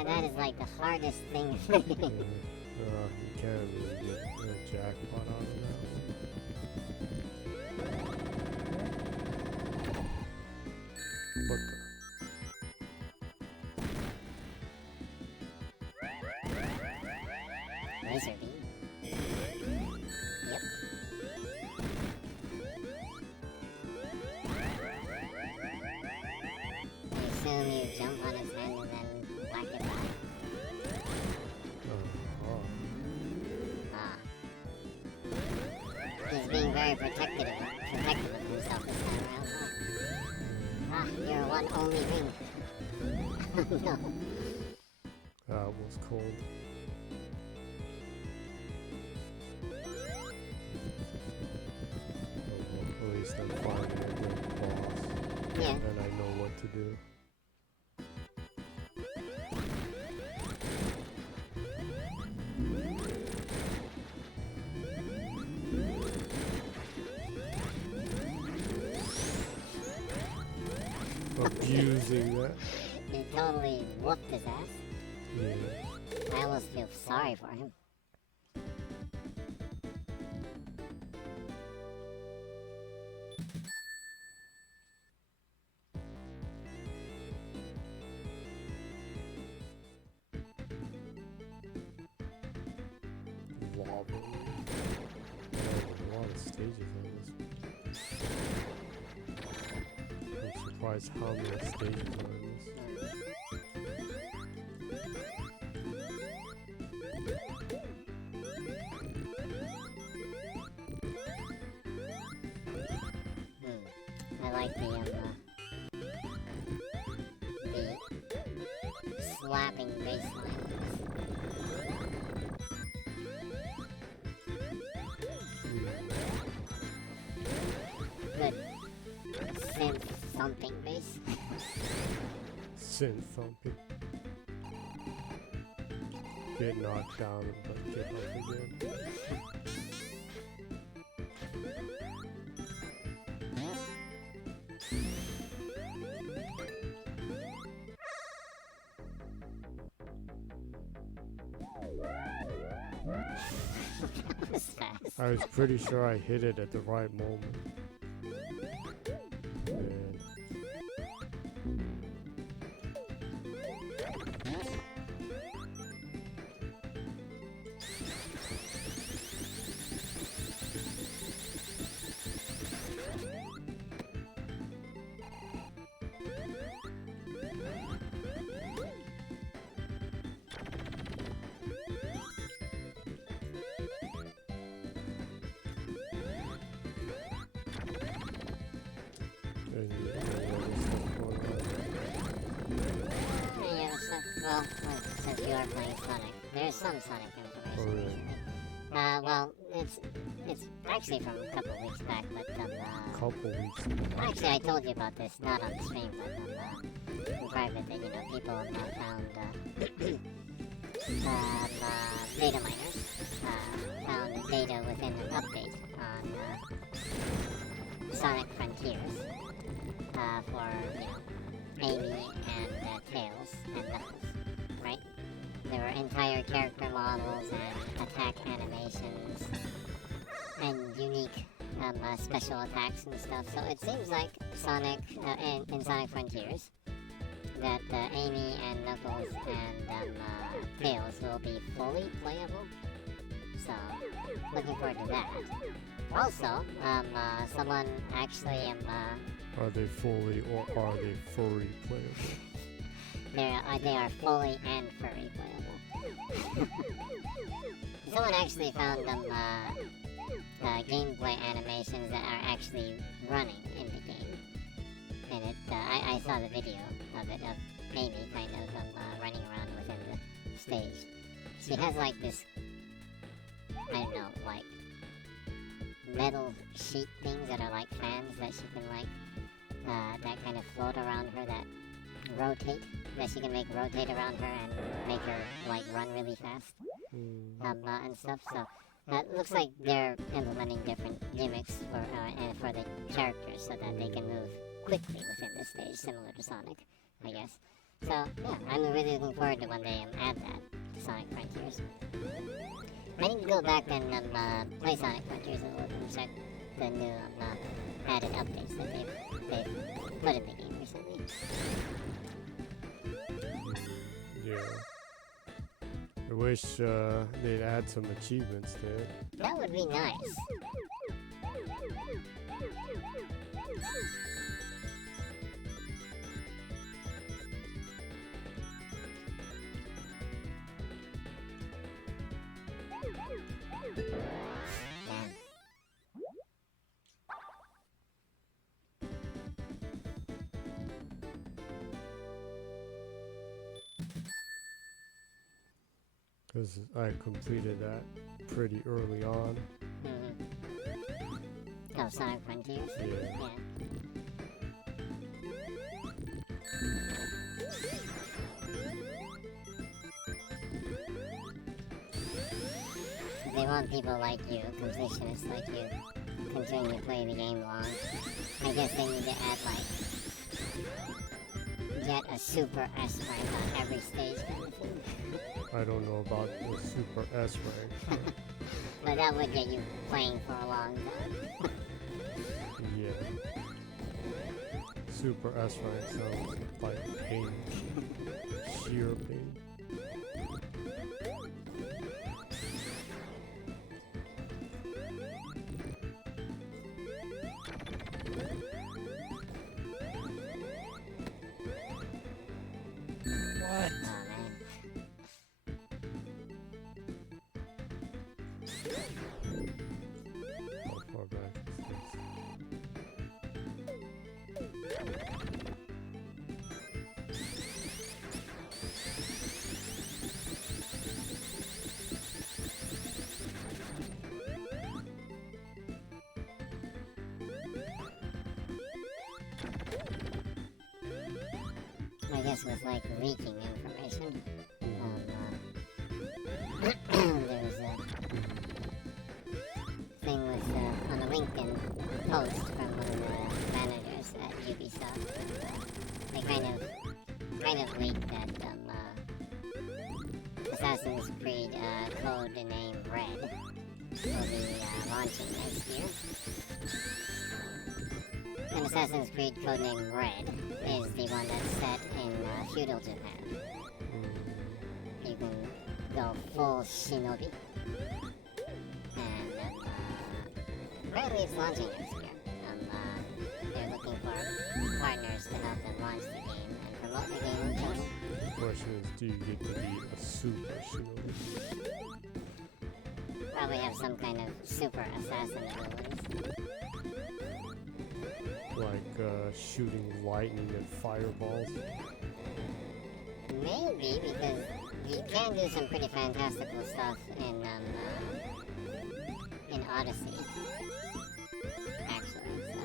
That is like the hardest thing. You can't really get a jackpot out of that. What the? Laser beam. Yep. I assume you jump on his head and then whack it back. Ah. He's being very protective of himself this time around, huh? Ah, you're one only ring. No. That was cold. Well, at least I'm finally a good boss. Yeah. And I know what to do. using that. He totally whooped his ass. Yeah. I almost feel sorry for him. Lovable. A lot of stages on this. I'm surprised how many stages are in this. I like the slapping baseline. Good synth thumping bass. Synth thumping. Get knocked down but get up again. That was fast. I was pretty sure I hit it at the right moment. And Well, since you are playing Sonic, there's some Sonic information. Oh, really? Well, it's actually from a couple weeks back, but couple weeks. actually I told you about this, not on the stream, but in private, that people found data miners found data within an update on Sonic Frontiers for Amy and Tails and Knuckles, right? There were entire character models and attack animations and unique special attacks and stuff. So it seems like Sonic in Sonic Frontiers that Amy and Knuckles and Tails will be fully playable. So looking forward to that. Also, someone actually Are they fully or are they furry playable? they are fully and furry playable. Someone actually found gameplay animations that are actually running in the game. And I saw the video of it, of Amy kind of running around within the stage. She has like this, I don't know, like metal sheet things that are like fans that she can like, that kind of float around her, that rotate, that she can make rotate around her and make her like run really fast, and stuff. So it looks like they're implementing different gimmicks for the characters so that they can move quickly within the stage, similar to Sonic, I guess. So yeah, I'm really looking forward to when they add that to Sonic Frontiers. I need to go back and play Sonic Frontiers a little bit and check the new added updates that they've put in the game recently. Yeah. I wish they'd add some achievements there. That would be nice. Because I completed that pretty early on. Oh, Sonic Frontiers? Yeah. They want people like you, completionists like you, continue to play the game long. I guess they need to add like get a super S rank on every stage kind of thing. I don't know about the Super S rank. But that would get you playing for a long time. Yeah. Super S rank sounds like pain. Sheer pain. What? Oh man. How far back is this? I guess with like leaking information. There was a thing with on a LinkedIn post from one of the managers at Ubisoft. They kind of leaked that Assassin's Creed code name Red will be launching next year. And Assassin's Creed codename Red is the one that's set in feudal Japan. You can go full shinobi. And apparently it's launching next year. They're looking for partners to help them launch the game and promote the game in general. The question is, do you get to be a super shinobi? Probably have some kind of super assassin abilities. Like shooting lightning and fireballs? Maybe, because you can do some pretty fantastical stuff in Odyssey. Actually, so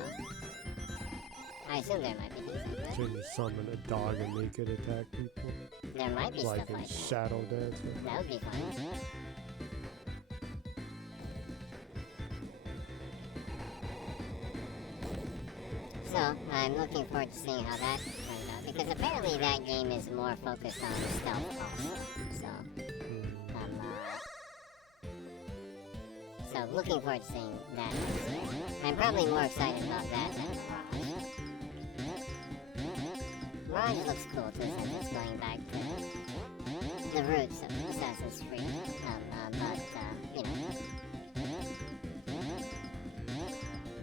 I assume there might be things like that. Can you summon a dog and make it attack people? There might be Like stuff in like that. Shadow Dancer? That would be fun. So, I'm looking forward to seeing how that turns out, because apparently that game is more focused on stealth also. So looking forward to seeing that next year. I'm probably more excited about that than Mirage. Mirage looks cool too, since it's going back to the roots of Assassin's Creed. You know,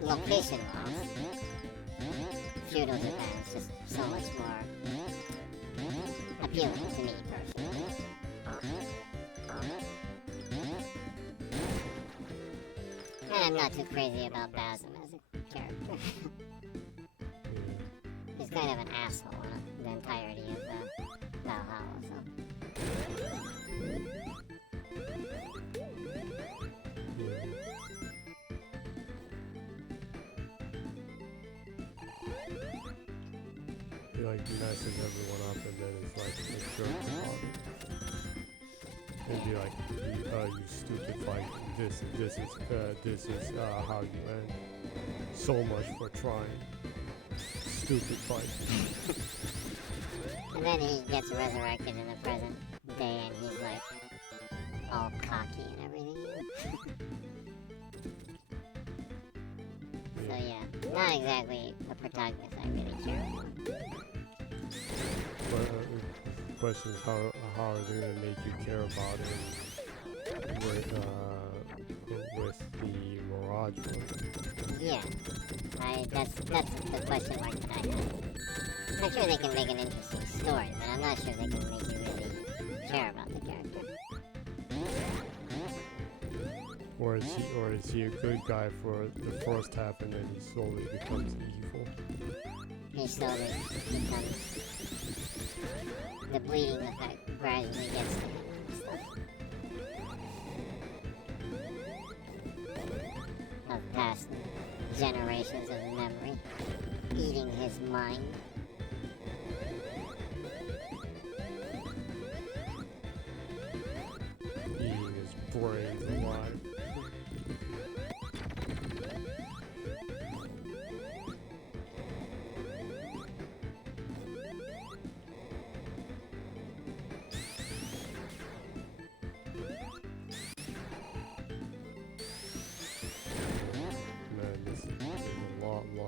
location-wise, feudal Japan is just so much more appealing to me personally. And I'm not too crazy about Basim as a character. He's kind of an asshole in the entirety of Valhalla, so. He like messes everyone up and then it's like a jerk about it. He'd be like, you stupid fight, this is how you end. So much for trying. Stupid fight. And then he gets resurrected in the present day and he's like all cocky and everything. So yeah, not exactly a protagonist I really care about. But the question is, how are they gonna make you care about it with the Mirage one? Yeah, that's the question mark that I have. I'm sure they can make an interesting story, but I'm not sure they can make you really care about the character. Or is he a good guy for the first half and then he slowly becomes evil? He slowly becomes... the bleeding effect gradually gets to him and stuff. Of past generations of memory eating his mind. Eating his brains alive.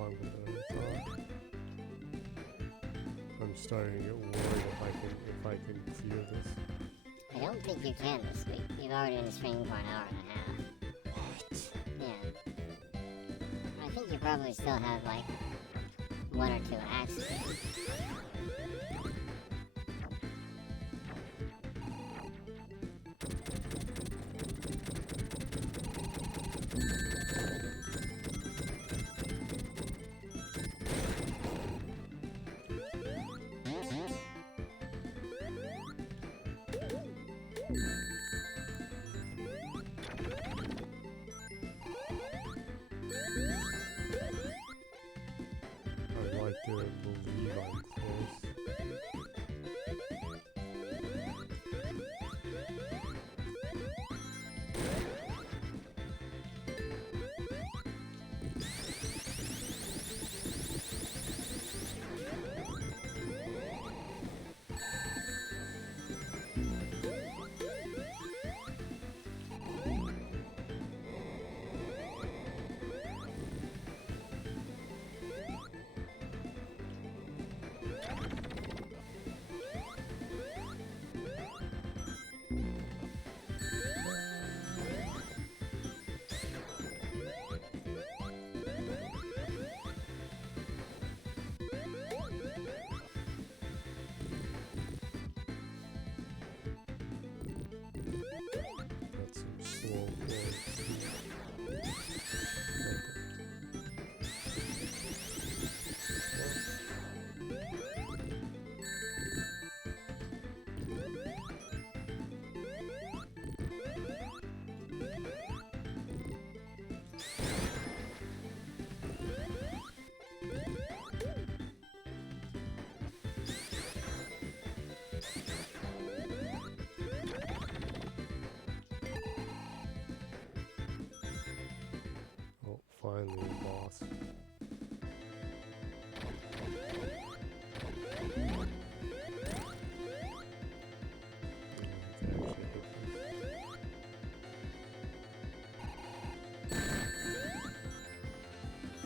longer than I thought. I'm starting to get worried if I can clear this. I don't think you can this week. You've already been streaming for an hour and a half. What? Yeah. I think you probably still have like 1 or 2 acts to do. I'd like to believe I'm close. That's some slow boy. Oh, finally a boss.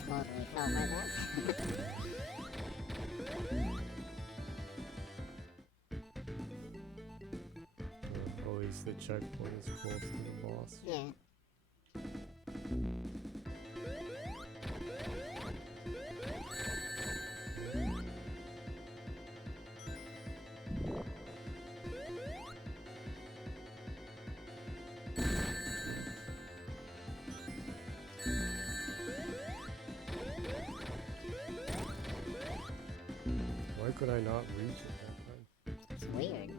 Totally fell for that. At least the checkpoint is close to the boss. Yeah. Why could I not reach it that time? It's weird.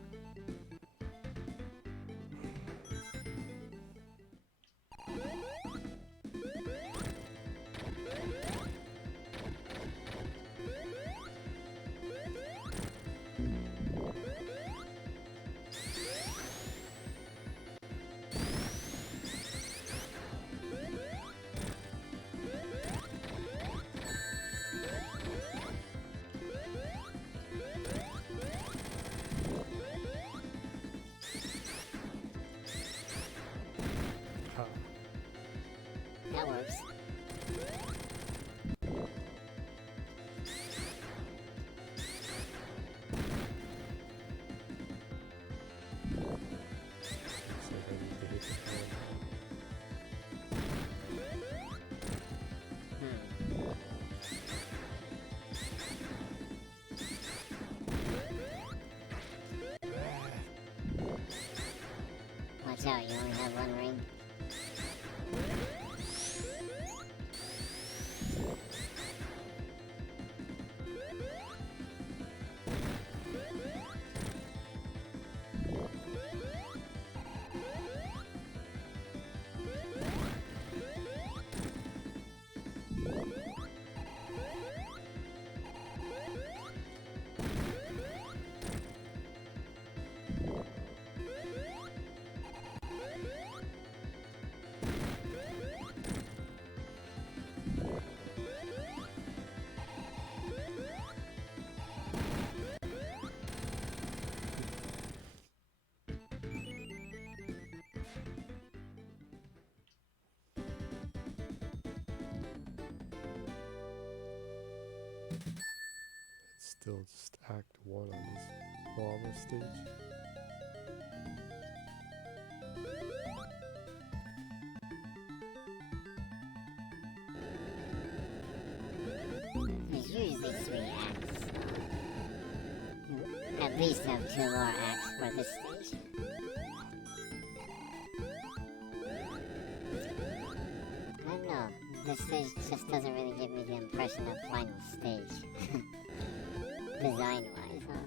Ha. That works. Looks like I need to hit the floor. Watch out, you only have 1 ring. still just Act 1 on this lava stage. There's usually 3 acts. At least have 2 more acts for this stage. I don't know. This stage just doesn't really give me the impression of final stage. Design-wise, huh?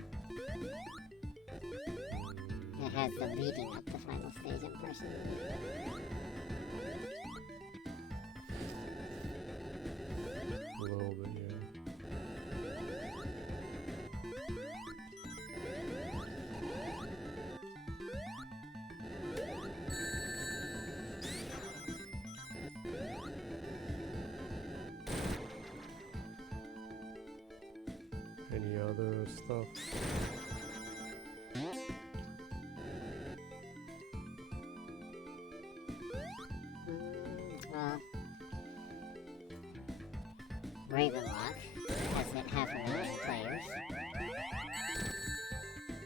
It has the leading up to final stage impression. A little bit, yeah. Any other stuff? Well, Ravenlock has hit 500,000 players.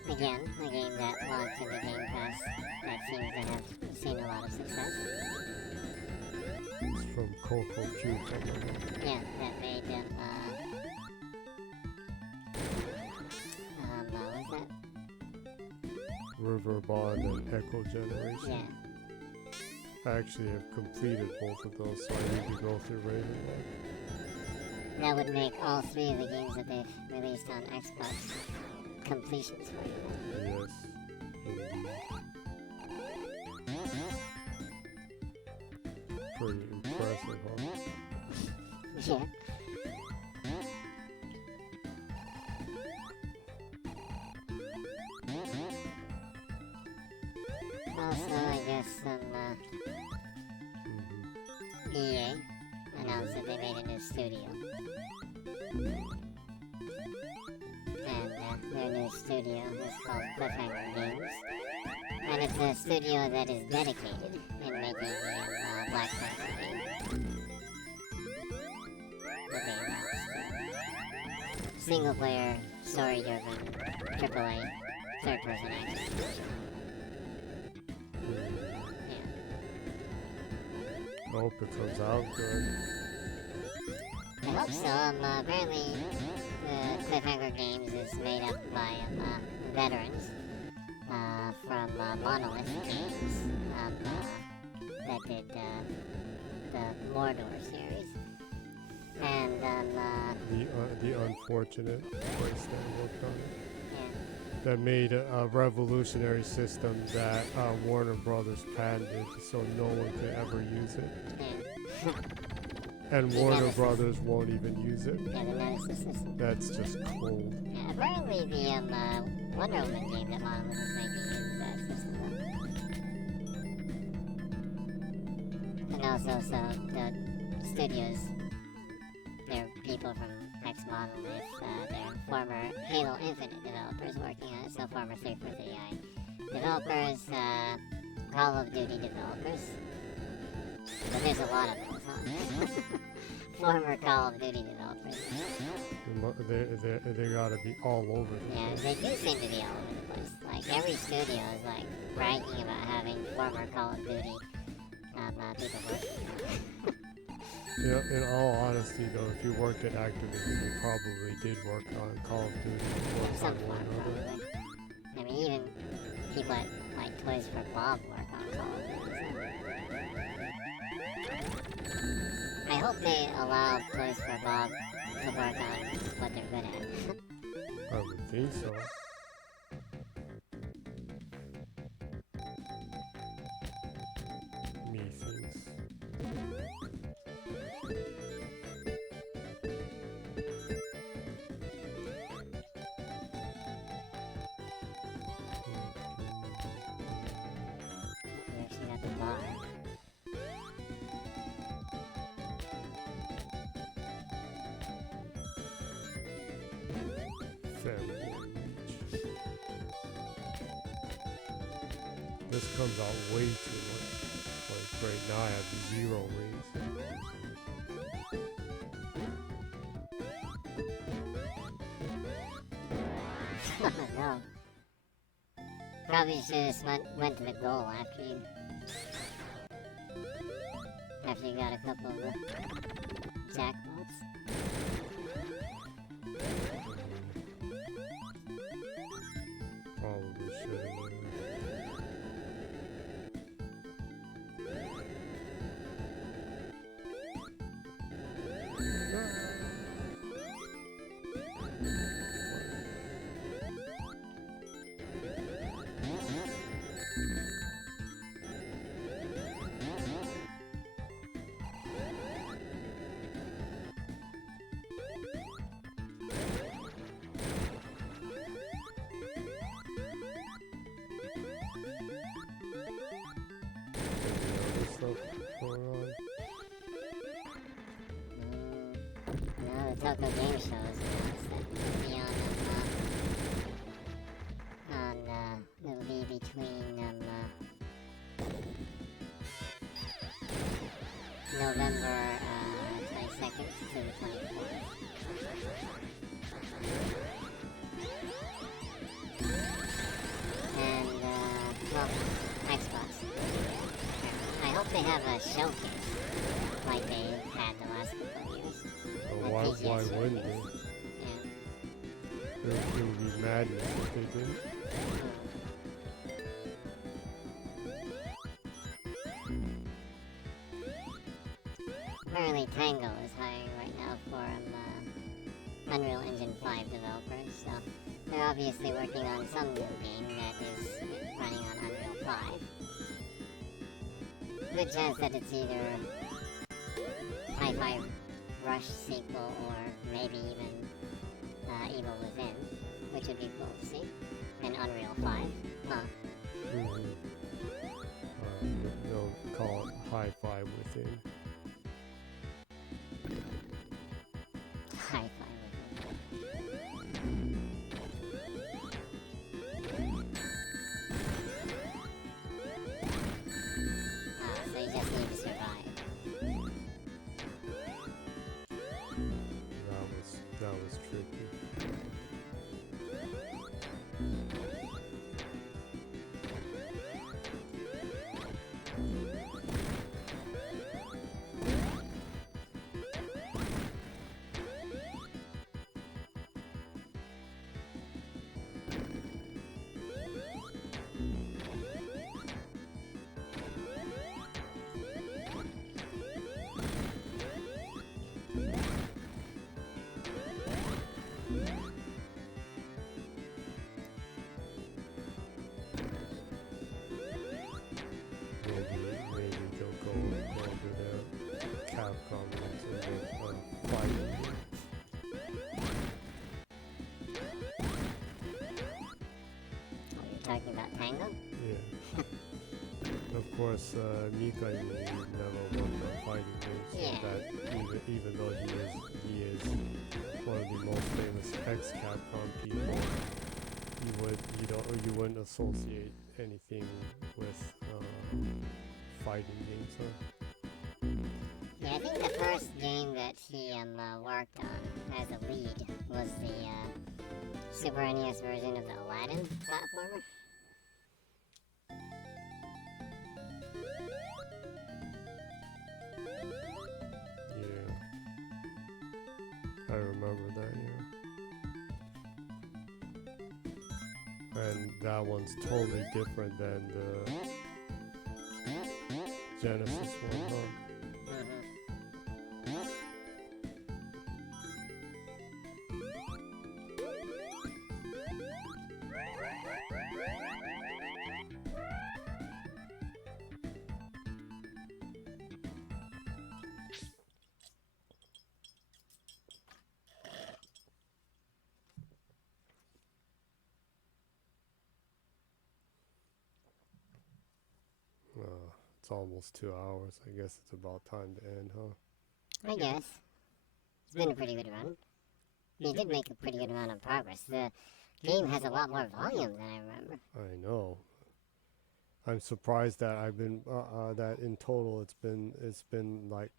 Again, a game that launched in the Game Pass that seems to have seen a lot of success. It's from Coco Cube. Yeah, that made them, what was that? River Bond and Echo Generation. Yeah. I actually have completed both of those, so I need to go through Ravenlock. That would make all 3 of the games that they've released on Xbox completions for you. Yes, indeed. Pretty impressive, huh? Yeah. Also, I guess some EA announced that they made a new studio. And their new studio is called Cliffhanger Games. And it's a studio that is dedicated in making the Black Panther game that they announced. Single player, story driven, AAA, third person action. Yeah. Hope it comes out good. I hope so. Apparently, Cliffhanger Games is made up by veterans from Monolith Games that did the Mordor series. And The unfortunate place that worked on it. yeah, That made a revolutionary system that Warner Brothers patented, so no one could ever use it. yeah. And The Warner Nemesis. Brothers won't even use it. Yeah, the Nemesis system. That's just cold. Yeah, apparently the Wonder Woman game that Monolith is making uses that system. And also, so the studios, they're people from ex-Monolith, they're former Halo Infinite developers working on it, so former 343i developers, Call of Duty developers. But there's a lot of those, huh? Former Call of Duty developers. They gotta be all over the Yeah, place. they do seem to be all over the place. Like, every studio is, like, bragging about having former Call of Duty people working. Yeah, in all honesty though, if you worked at Activision, you probably did work on Call of Duty In one some time or form, another. probably. I mean, even people at, like, Toys for Bob work on Call of Duty. So. I hope they allow Toys for Bob to work on what they're good at. I would think so. Me thinks. We actually got the bar. Family Reach. This comes out way too much. Like right now I have 0 rings. Oh no. Probably should have just went to the goal after you got a couple of jackpots. Probably should have. No, the Tokyo Game Show is announced that it'll be it'll be between November 22nd to the 24th. And, well, Xbox. I hope they have a showcase like they had the last couple of years. Why wouldn't they? Yeah. It would be madness if they did. Apparently Tango is hiring right now for Unreal Engine 5 developers, so they're obviously working on some new game that is running on Unreal 5. Good chance that it's either Hi-Fi Rush sequel or maybe even Evil Within, which would be cool to see. And Unreal 5, huh? They'll call it Hi-Fi Within. Hi-Fi so you just need to survive. That was tricky. Maybe they'll go over there. Capcom into fighting. Oh, you're talking about Tango? Yeah. Of course, Mika never worked on fighting games, so Yeah. that even though he is one of the most famous ex-Capcom people, you wouldn't associate anything with fighting games, huh? Yeah, I think the first game that he worked on as a lead was the Super NES version of the Aladdin platformer. Yeah. I remember that, yeah. And that one's totally different than the Genesis one, huh? It's almost 2 hours. I guess it's about time to end, huh? I guess. It's been a pretty good run. You did make a pretty good amount of progress. The game has a lot more volume than I remember. I know. I'm surprised that I've been that in total it's been like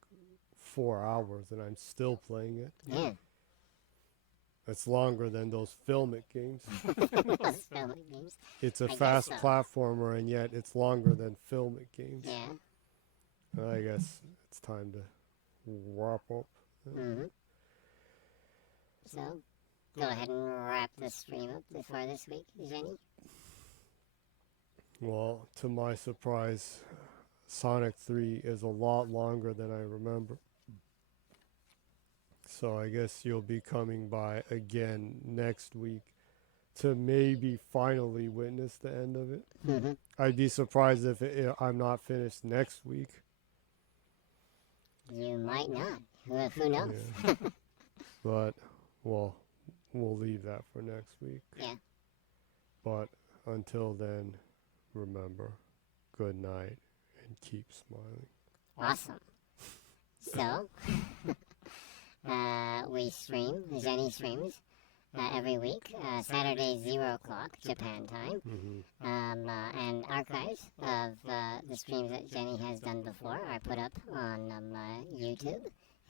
4 hours and I'm still playing it. Yeah. It's longer than those filmic games. Those filmic games. It's a I guess fast so. platformer, and yet it's longer than filmic games. Yeah. I guess it's time to wrap up. Mm-hmm. So, go ahead and wrap the stream up for this week, Jenny. Well, to my surprise, Sonic 3 is a lot longer than I remember. So I guess you'll be coming by again next week to maybe finally witness the end of it. Mm-hmm. I'd be surprised if I'm not finished next week. You might not. Who knows? Yeah. But, well, we'll leave that for next week. Yeah. But until then, remember, good night and keep smiling. Awesome. So, we stream, Jenny streams, every week, Saturday 0 o'clock, Japan time, and archives of the streams that Jenny has done before are put up on YouTube.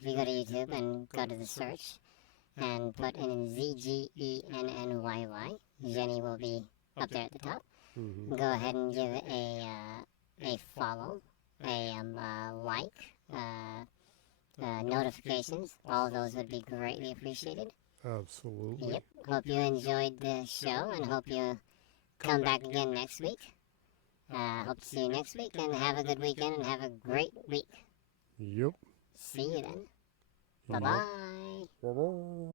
If you go to YouTube and go to the search and put in ZGENNYY, Jenny will be up there at the top. Go ahead and give it a follow, a like, notifications. All of those would be greatly appreciated. Absolutely. Yep. Hope you enjoyed the show and hope you come back again next week. Hope to see you next week and have a good weekend and have a great week. Yep. See you then. Yep. Bye-bye. Bye-bye.